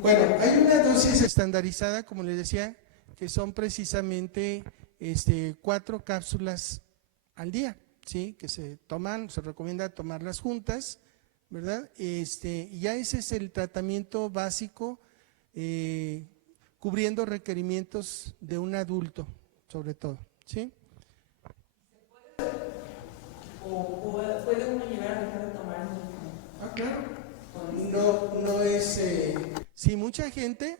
Bueno, hay una dosis estandarizada, como les decía, que son precisamente 4 cápsulas al día, ¿sí? Que se recomienda tomarlas juntas, ¿verdad? Ya ese es el tratamiento básico, cubriendo requerimientos de un adulto, sobre todo, ¿sí? ¿O puede uno llegar a dejar de tomar el medicamento? Ah, claro. No es… sí, mucha gente,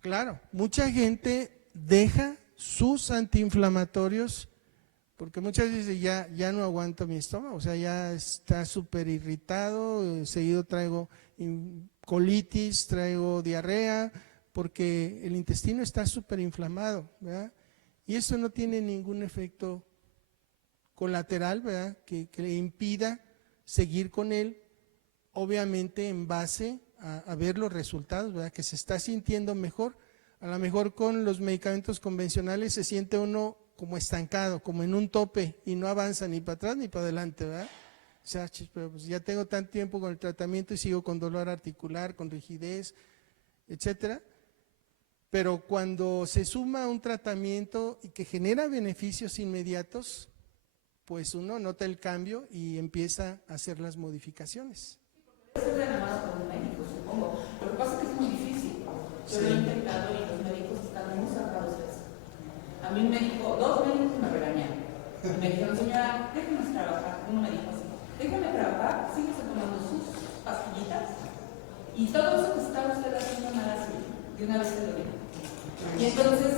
claro, mucha gente deja sus antiinflamatorios porque muchas veces ya no aguanto mi estómago, o sea, ya está súper irritado, seguido traigo colitis, traigo diarrea, porque el intestino está súper inflamado, ¿verdad? Y eso no tiene ningún efecto colateral, ¿verdad? Que le impida seguir con él, obviamente en base a ver los resultados, ¿verdad? Que se está sintiendo mejor. A lo mejor con los medicamentos convencionales se siente uno como estancado, como en un tope y no avanza ni para atrás ni para adelante, ¿verdad? O sea, pero pues ya tengo tanto tiempo con el tratamiento y sigo con dolor articular, con rigidez, etcétera. Pero cuando se suma un tratamiento y que genera beneficios inmediatos, pues uno nota el cambio y empieza a hacer las modificaciones. Es de la mano con un médico, supongo. Lo que pasa es que es muy difícil. Yo lo he intentado y los médicos están muy cerrados de eso. A mí dos médicos me regañaron. Me dijeron, señora, déjeme trabajar. Uno me dijo así, déjeme trabajar, síguese tomando sus pastillitas y todo eso que está usted haciendo nada así. De una vez se lo digo. Y entonces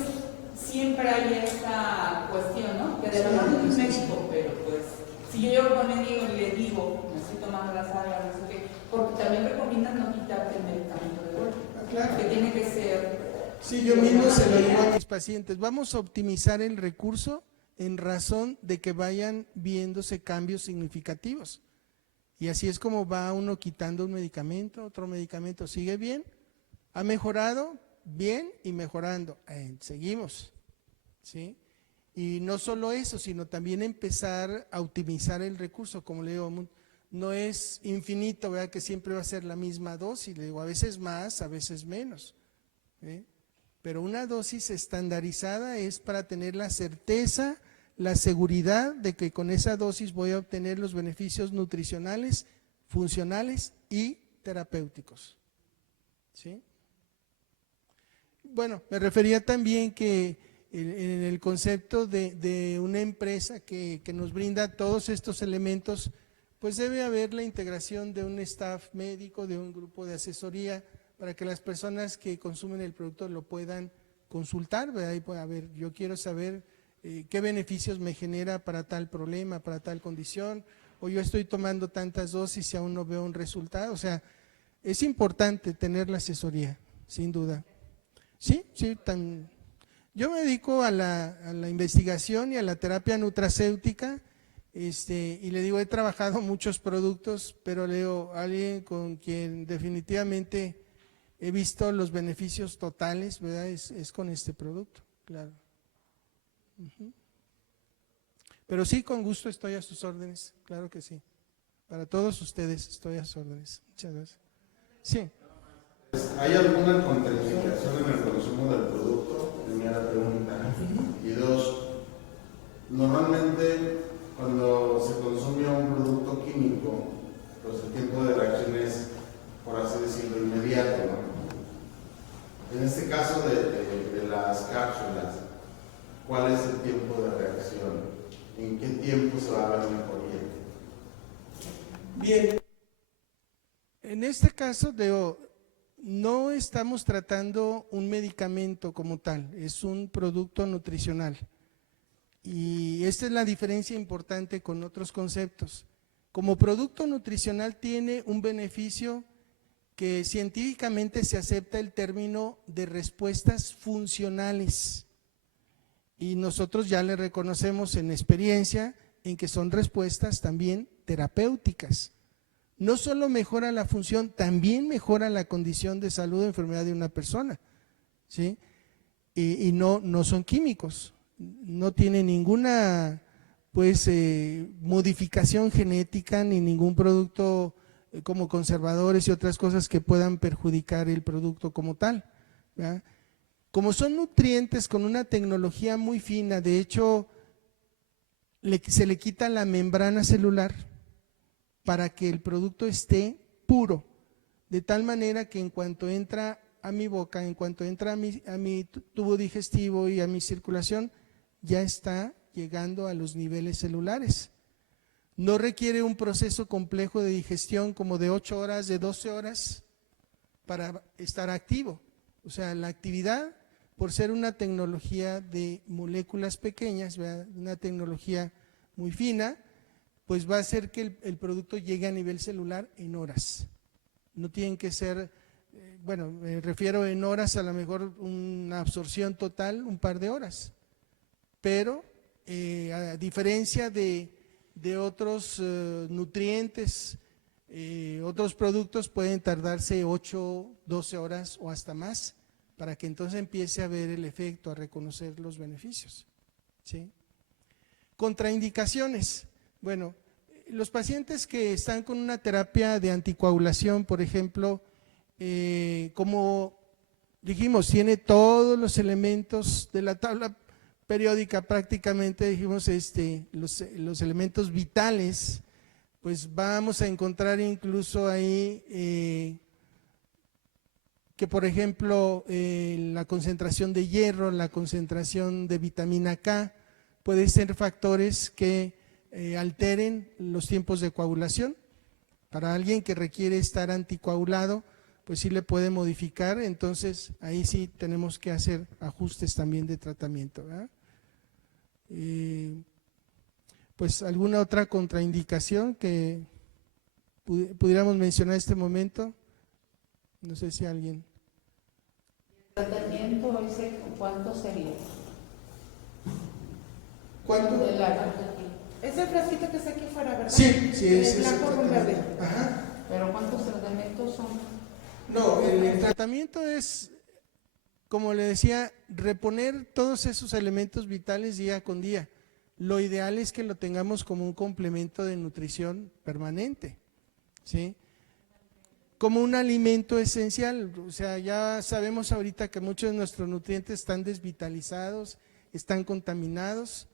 siempre hay esta cuestión, ¿no? Que de la mano de un médico, pero pues si yo llego con el médico y le digo, me estoy tomando la salva, no sé qué, porque también recomiendan no quitarte el medicamento de golpe. Claro. Que tiene que ser… Sí, yo mismo se lo digo a mis pacientes, vamos a optimizar el recurso en razón de que vayan viéndose cambios significativos. Y así es como va uno quitando un medicamento, otro medicamento sigue bien, ha mejorado, bien y mejorando, seguimos, ¿sí? Y no solo eso, sino también empezar a optimizar el recurso, como le digo, no es infinito, ¿verdad? Que siempre va a ser la misma dosis, le digo, a veces más, a veces menos, ¿sí? Pero una dosis estandarizada es para tener la certeza, la seguridad de que con esa dosis voy a obtener los beneficios nutricionales, funcionales y terapéuticos, ¿sí? Bueno, me refería también que en el concepto de una empresa que nos brinda todos estos elementos, pues debe haber la integración de un staff médico, de un grupo de asesoría, para que las personas que consumen el producto lo puedan consultar, ¿verdad? Y pues, a ver, yo quiero saber qué beneficios me genera para tal problema, para tal condición, o yo estoy tomando tantas dosis y aún no veo un resultado. O sea, es importante tener la asesoría, sin duda. Sí, yo me dedico a la investigación y a la terapia nutracéutica, y le digo, he trabajado muchos productos, pero leo a alguien con quien definitivamente he visto los beneficios totales, ¿verdad? Es con este producto, claro. Pero sí, con gusto estoy a sus órdenes, claro que sí. Para todos ustedes estoy a sus órdenes. Muchas gracias. Sí. ¿Hay alguna contraindicación en el consumo del producto? Primera pregunta. Y dos, normalmente cuando se consume un producto químico, pues el tiempo de reacción es, por así decirlo, inmediato, ¿no? En este caso de las cápsulas, ¿cuál es el tiempo de reacción? ¿En qué tiempo se va a ver mejoría? Bien, en este caso no estamos tratando un medicamento como tal, es un producto nutricional. Y esta es la diferencia importante con otros conceptos. Como producto nutricional tiene un beneficio que científicamente se acepta el término de respuestas funcionales. Y nosotros ya le reconocemos en experiencia en que son respuestas también terapéuticas. No solo mejora la función, también mejora la condición de salud o enfermedad de una persona, ¿sí? Y no son químicos, no tiene ninguna modificación genética ni ningún producto como conservadores y otras cosas que puedan perjudicar el producto como tal, ¿verdad? Como son nutrientes con una tecnología muy fina, de hecho, se le quita la membrana celular para que el producto esté puro, de tal manera que en cuanto entra a mi boca, en cuanto entra a mi tubo digestivo y a mi circulación, ya está llegando a los niveles celulares. No requiere un proceso complejo de digestión como de 8 horas, de 12 horas para estar activo. O sea, la actividad, por ser una tecnología de moléculas pequeñas, ¿verdad?, una tecnología muy fina, pues va a hacer que el producto llegue a nivel celular en horas. No tienen que ser, bueno, me refiero en horas, a lo mejor una absorción total, un par de horas. Pero a diferencia de otros nutrientes, otros productos pueden tardarse 8, 12 horas o hasta más para que entonces empiece a ver el efecto, a reconocer los beneficios, ¿sí? Contraindicaciones. Bueno, los pacientes que están con una terapia de anticoagulación, por ejemplo, como dijimos, tiene todos los elementos de la tabla periódica prácticamente, dijimos, los elementos vitales, pues vamos a encontrar incluso ahí que, por ejemplo, la concentración de hierro, la concentración de vitamina K, pueden ser factores que alteren los tiempos de coagulación. Para alguien que requiere estar anticoagulado, pues sí le puede modificar, entonces ahí sí tenemos que hacer ajustes también de tratamiento, ¿verdad? Pues alguna otra contraindicación que pudiéramos mencionar en este momento, no sé si alguien. ¿El tratamiento ese cuánto sería? ¿Cuánto? De la... Es el frasquito que está aquí fuera, ¿verdad? Sí, sí, es blanco con verde. Ajá. ¿Pero cuántos tratamientos son? No, el tratamiento es, como le decía, reponer todos esos elementos vitales día con día. Lo ideal es que lo tengamos como un complemento de nutrición permanente, ¿sí? Como un alimento esencial. O sea, ya sabemos ahorita que muchos de nuestros nutrientes están desvitalizados, están contaminados,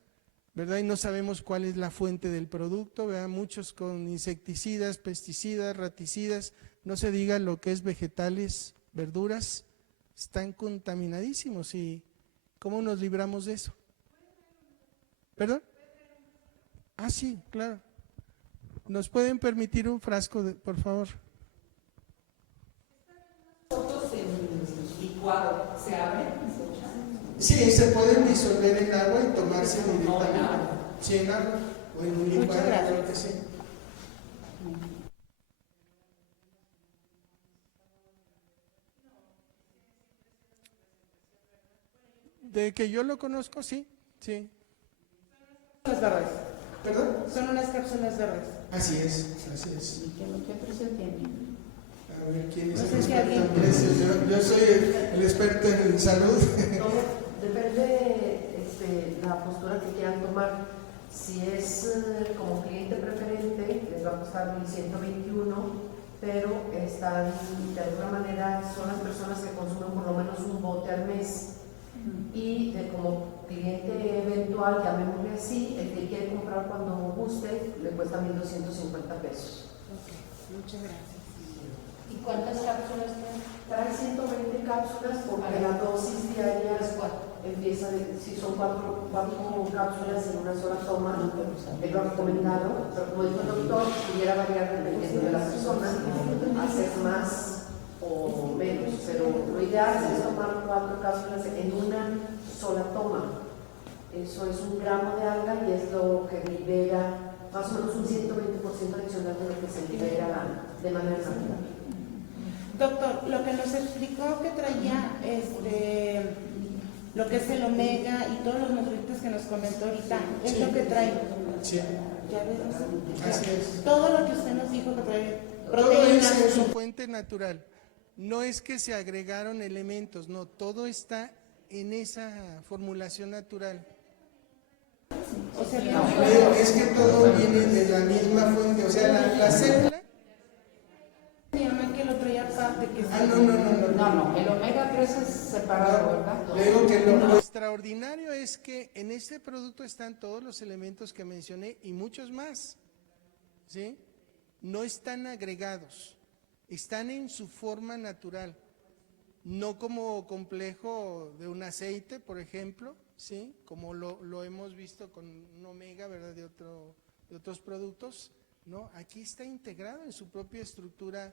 ¿verdad? Y no sabemos cuál es la fuente del producto, ¿verdad? Muchos con insecticidas, pesticidas, raticidas, no se diga lo que es vegetales, verduras, están contaminadísimos. ¿Y cómo nos libramos de eso? ¿Perdón? Ah, sí, claro. ¿Nos pueden permitir un frasco, por favor? ¿Fotos en licuado se abren y se echan? Sí, se pueden disolver en agua y tomarse No, en directamente. agua. Sí, en agua o en un licuado, creo que sí. De que yo lo conozco, sí, sí. Las verdes. ¿Perdón? Son unas cápsulas verdes. Así es, así es. ¿Qué precio tiene? A ver, ¿quién es No el sé si experto en alguien- precios? Yo soy el experto en salud. Todo depende la postura que quieran tomar. Si es como cliente preferente, les va a costar 1,121, pero están, de alguna manera, son las personas que consumen por lo menos un bote al mes. Y como cliente eventual, llamémosle así, el que quiere comprar cuando guste, le cuesta 1,250 pesos. Muchas gracias. ¿Y cuántas cápsulas trae? 120 cápsulas, porque la dosis diaria empieza, si son cuatro cápsulas en una sola toma, es lo recomendado, pero como dijo el doctor, pudiera variar dependiendo de la persona, hacer más o menos, pero lo ideal es tomar 4 cápsulas en una sola toma. Eso es 1 gramo de alga y es lo que libera más o menos un 120% adicional de lo que se libera de manera natural. Doctor, lo que nos explicó que traía lo que es el omega y todos los nutrientes que nos comentó ahorita, es Sí. lo que trae. Sí, Ya ves, así es. todo lo que usted nos dijo que trae Todo proteínas. es en su fuente natural. No es que se agregaron elementos, no, todo está en esa formulación natural. O sea, Pero es que todo viene de la misma fuente, o sea, la célula. mi mamá que lo traía de que No, el omega 3 es separado, ¿verdad? Le digo que lo extraordinario es que en este producto están todos los elementos que mencioné y muchos más, ¿sí? No están agregados, están en su forma natural, no como complejo de un aceite, por ejemplo, ¿sí? Como lo hemos visto con un omega, ¿verdad? De otros productos, ¿no? Aquí está integrado en su propia estructura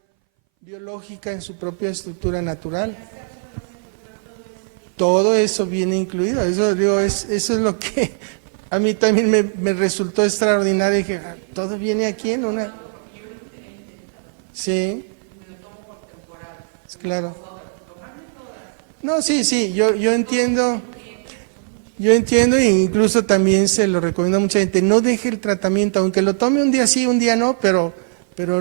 biológica, en su propia estructura natural. Todo eso viene incluido, eso digo, eso es lo que a mí también me resultó extraordinario. Dije, todo viene aquí en una. Sí, claro. No, sí, yo entiendo. Yo entiendo e incluso también se lo recomiendo a mucha gente, no deje el tratamiento, aunque lo tome un día sí, un día no, pero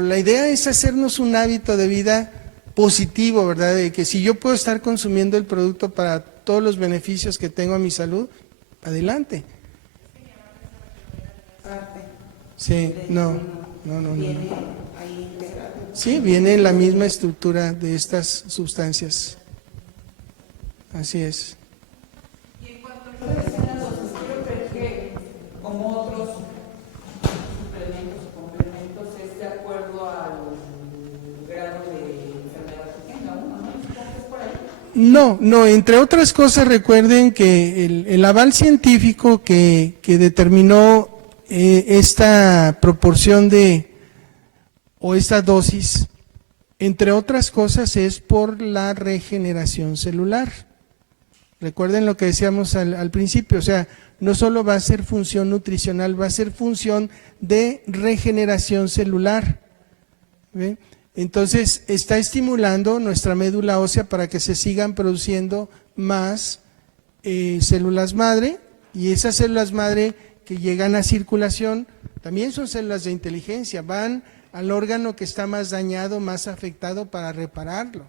la idea es hacernos un hábito de vida positivo, ¿verdad? De que si yo puedo estar consumiendo el producto para todos los beneficios que tengo a mi salud, adelante. Sí, no. viene ahí integrado. Sí, viene en la misma estructura de estas sustancias. Así es. Quiero creer que, como otros suplementos o complementos, es de acuerdo al grado de enfermedad que tenga uno, ¿no? Entonces, por ahí. No, entre otras cosas recuerden que el aval científico que determinó esta proporción o esta dosis, entre otras cosas, es por la regeneración celular. Recuerden lo que decíamos al principio, o sea, no solo va a ser función nutricional, va a ser función de regeneración celular. ¿Ve? Entonces, está estimulando nuestra médula ósea para que se sigan produciendo más células madre, y esas células madre que llegan a circulación también son células de inteligencia, van al órgano que está más dañado, más afectado para repararlo,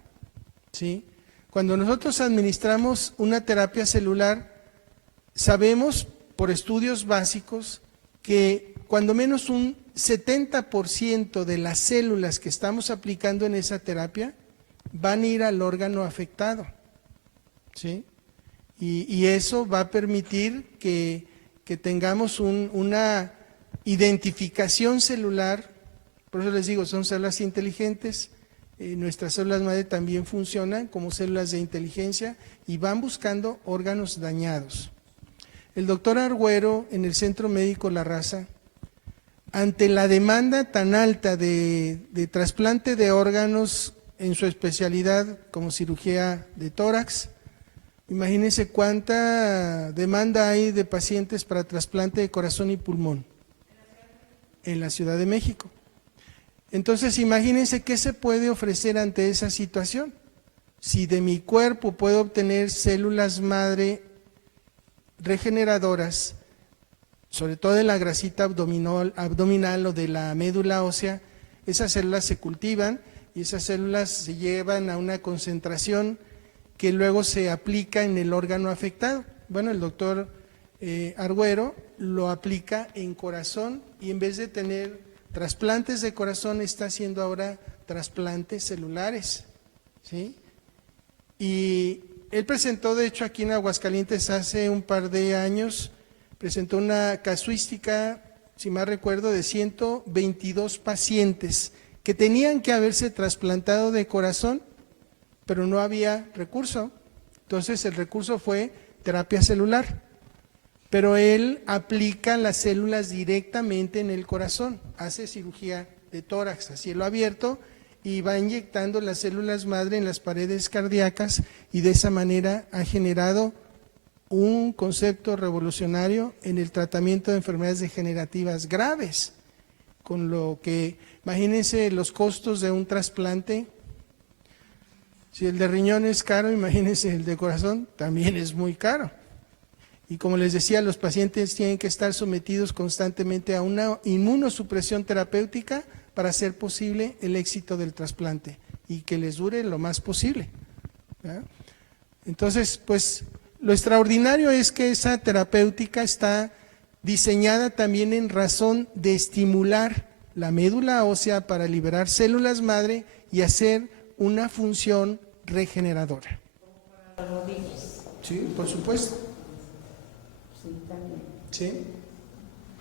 ¿sí? Cuando nosotros administramos una terapia celular, sabemos por estudios básicos que cuando menos un 70% de las células que estamos aplicando en esa terapia van a ir al órgano afectado, ¿sí? Y eso va a permitir que tengamos una identificación celular. Por eso les digo, son células inteligentes. Nuestras células madre también funcionan como células de inteligencia y van buscando órganos dañados. El doctor Argüero, en el Centro Médico La Raza, ante la demanda tan alta de trasplante de órganos en su especialidad como cirugía de tórax, imagínense cuánta demanda hay de pacientes para trasplante de corazón y pulmón en la Ciudad de México. Entonces, imagínense qué se puede ofrecer ante esa situación. Si de mi cuerpo puedo obtener células madre regeneradoras, sobre todo de la grasita abdominal o de la médula ósea, esas células se cultivan y esas células se llevan a una concentración que luego se aplica en el órgano afectado. Bueno, el doctor Argüero lo aplica en corazón y en vez de tener trasplantes de corazón está haciendo ahora trasplantes celulares, ¿sí? Y él presentó, de hecho, aquí en Aguascalientes hace un par de años, presentó una casuística, si mal recuerdo, de 122 pacientes que tenían que haberse trasplantado de corazón, pero no había recurso. Entonces el recurso fue terapia celular, pero él aplica las células directamente en el corazón, hace cirugía de tórax a cielo abierto y va inyectando las células madre en las paredes cardíacas y de esa manera ha generado un concepto revolucionario en el tratamiento de enfermedades degenerativas graves, con lo que, imagínense los costos de un trasplante. Si el de riñón es caro, imagínense el de corazón, también es muy caro. Y como les decía, los pacientes tienen que estar sometidos constantemente a una inmunosupresión terapéutica para hacer posible el éxito del trasplante y que les dure lo más posible, ¿verdad? Entonces, pues, lo extraordinario es que esa terapéutica está diseñada también en razón de estimular la médula ósea para liberar células madre y hacer una función regeneradora. Las rodillas. Sí, por supuesto. Sí, también. Sí.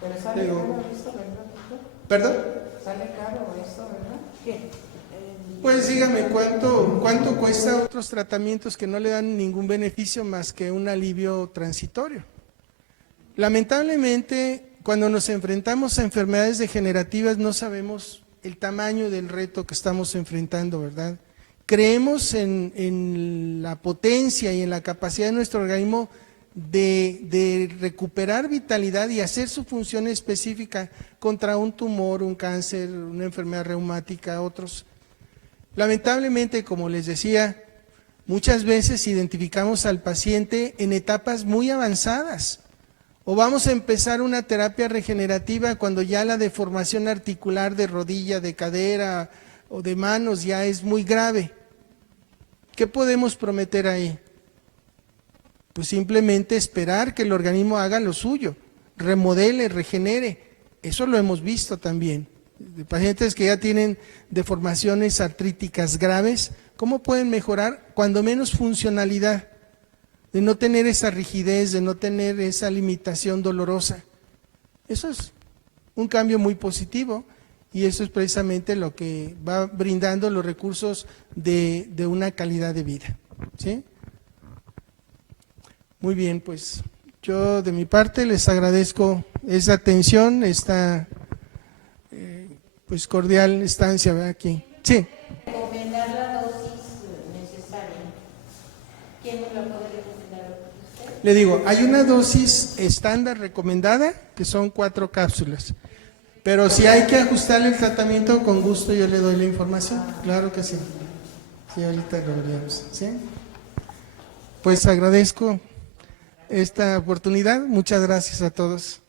Pero sale Digo- caro esto, ¿verdad, doctor? ¿Perdón? Sale caro esto, ¿verdad? ¿Qué? Pues dígame, ¿cuánto cuesta otros tratamientos que no le dan ningún beneficio más que un alivio transitorio? Lamentablemente, cuando nos enfrentamos a enfermedades degenerativas no sabemos el tamaño del reto que estamos enfrentando, ¿verdad? Creemos en la potencia y en la capacidad de nuestro organismo de recuperar vitalidad y hacer su función específica contra un tumor, un cáncer, una enfermedad reumática, otros. Lamentablemente, como les decía, muchas veces identificamos al paciente en etapas muy avanzadas o vamos a empezar una terapia regenerativa cuando ya la deformación articular de rodilla, de cadera o de manos ya es muy grave. ¿Qué podemos prometer ahí? Pues simplemente esperar que el organismo haga lo suyo, remodele, regenere. Eso lo hemos visto también. De pacientes que ya tienen deformaciones artríticas graves, ¿cómo pueden mejorar? Cuando menos funcionalidad, de no tener esa rigidez, de no tener esa limitación dolorosa. Eso es un cambio muy positivo y eso es precisamente lo que va brindando los recursos de una calidad de vida. ¿Sí? Muy bien, pues yo de mi parte les agradezco esa atención, esta pues cordial estancia, ¿verdad? Aquí. Sí. Recomendar la dosis necesaria. ¿Quién nos la puede recomendar? ¿Usted? Le digo, hay una dosis estándar recomendada que son 4 cápsulas, pero si hay que ajustarle el tratamiento, con gusto yo le doy la información. Claro que sí. Sí, ahorita lo veríamos. ¿Sí? Pues agradezco esta oportunidad. Muchas gracias a todos.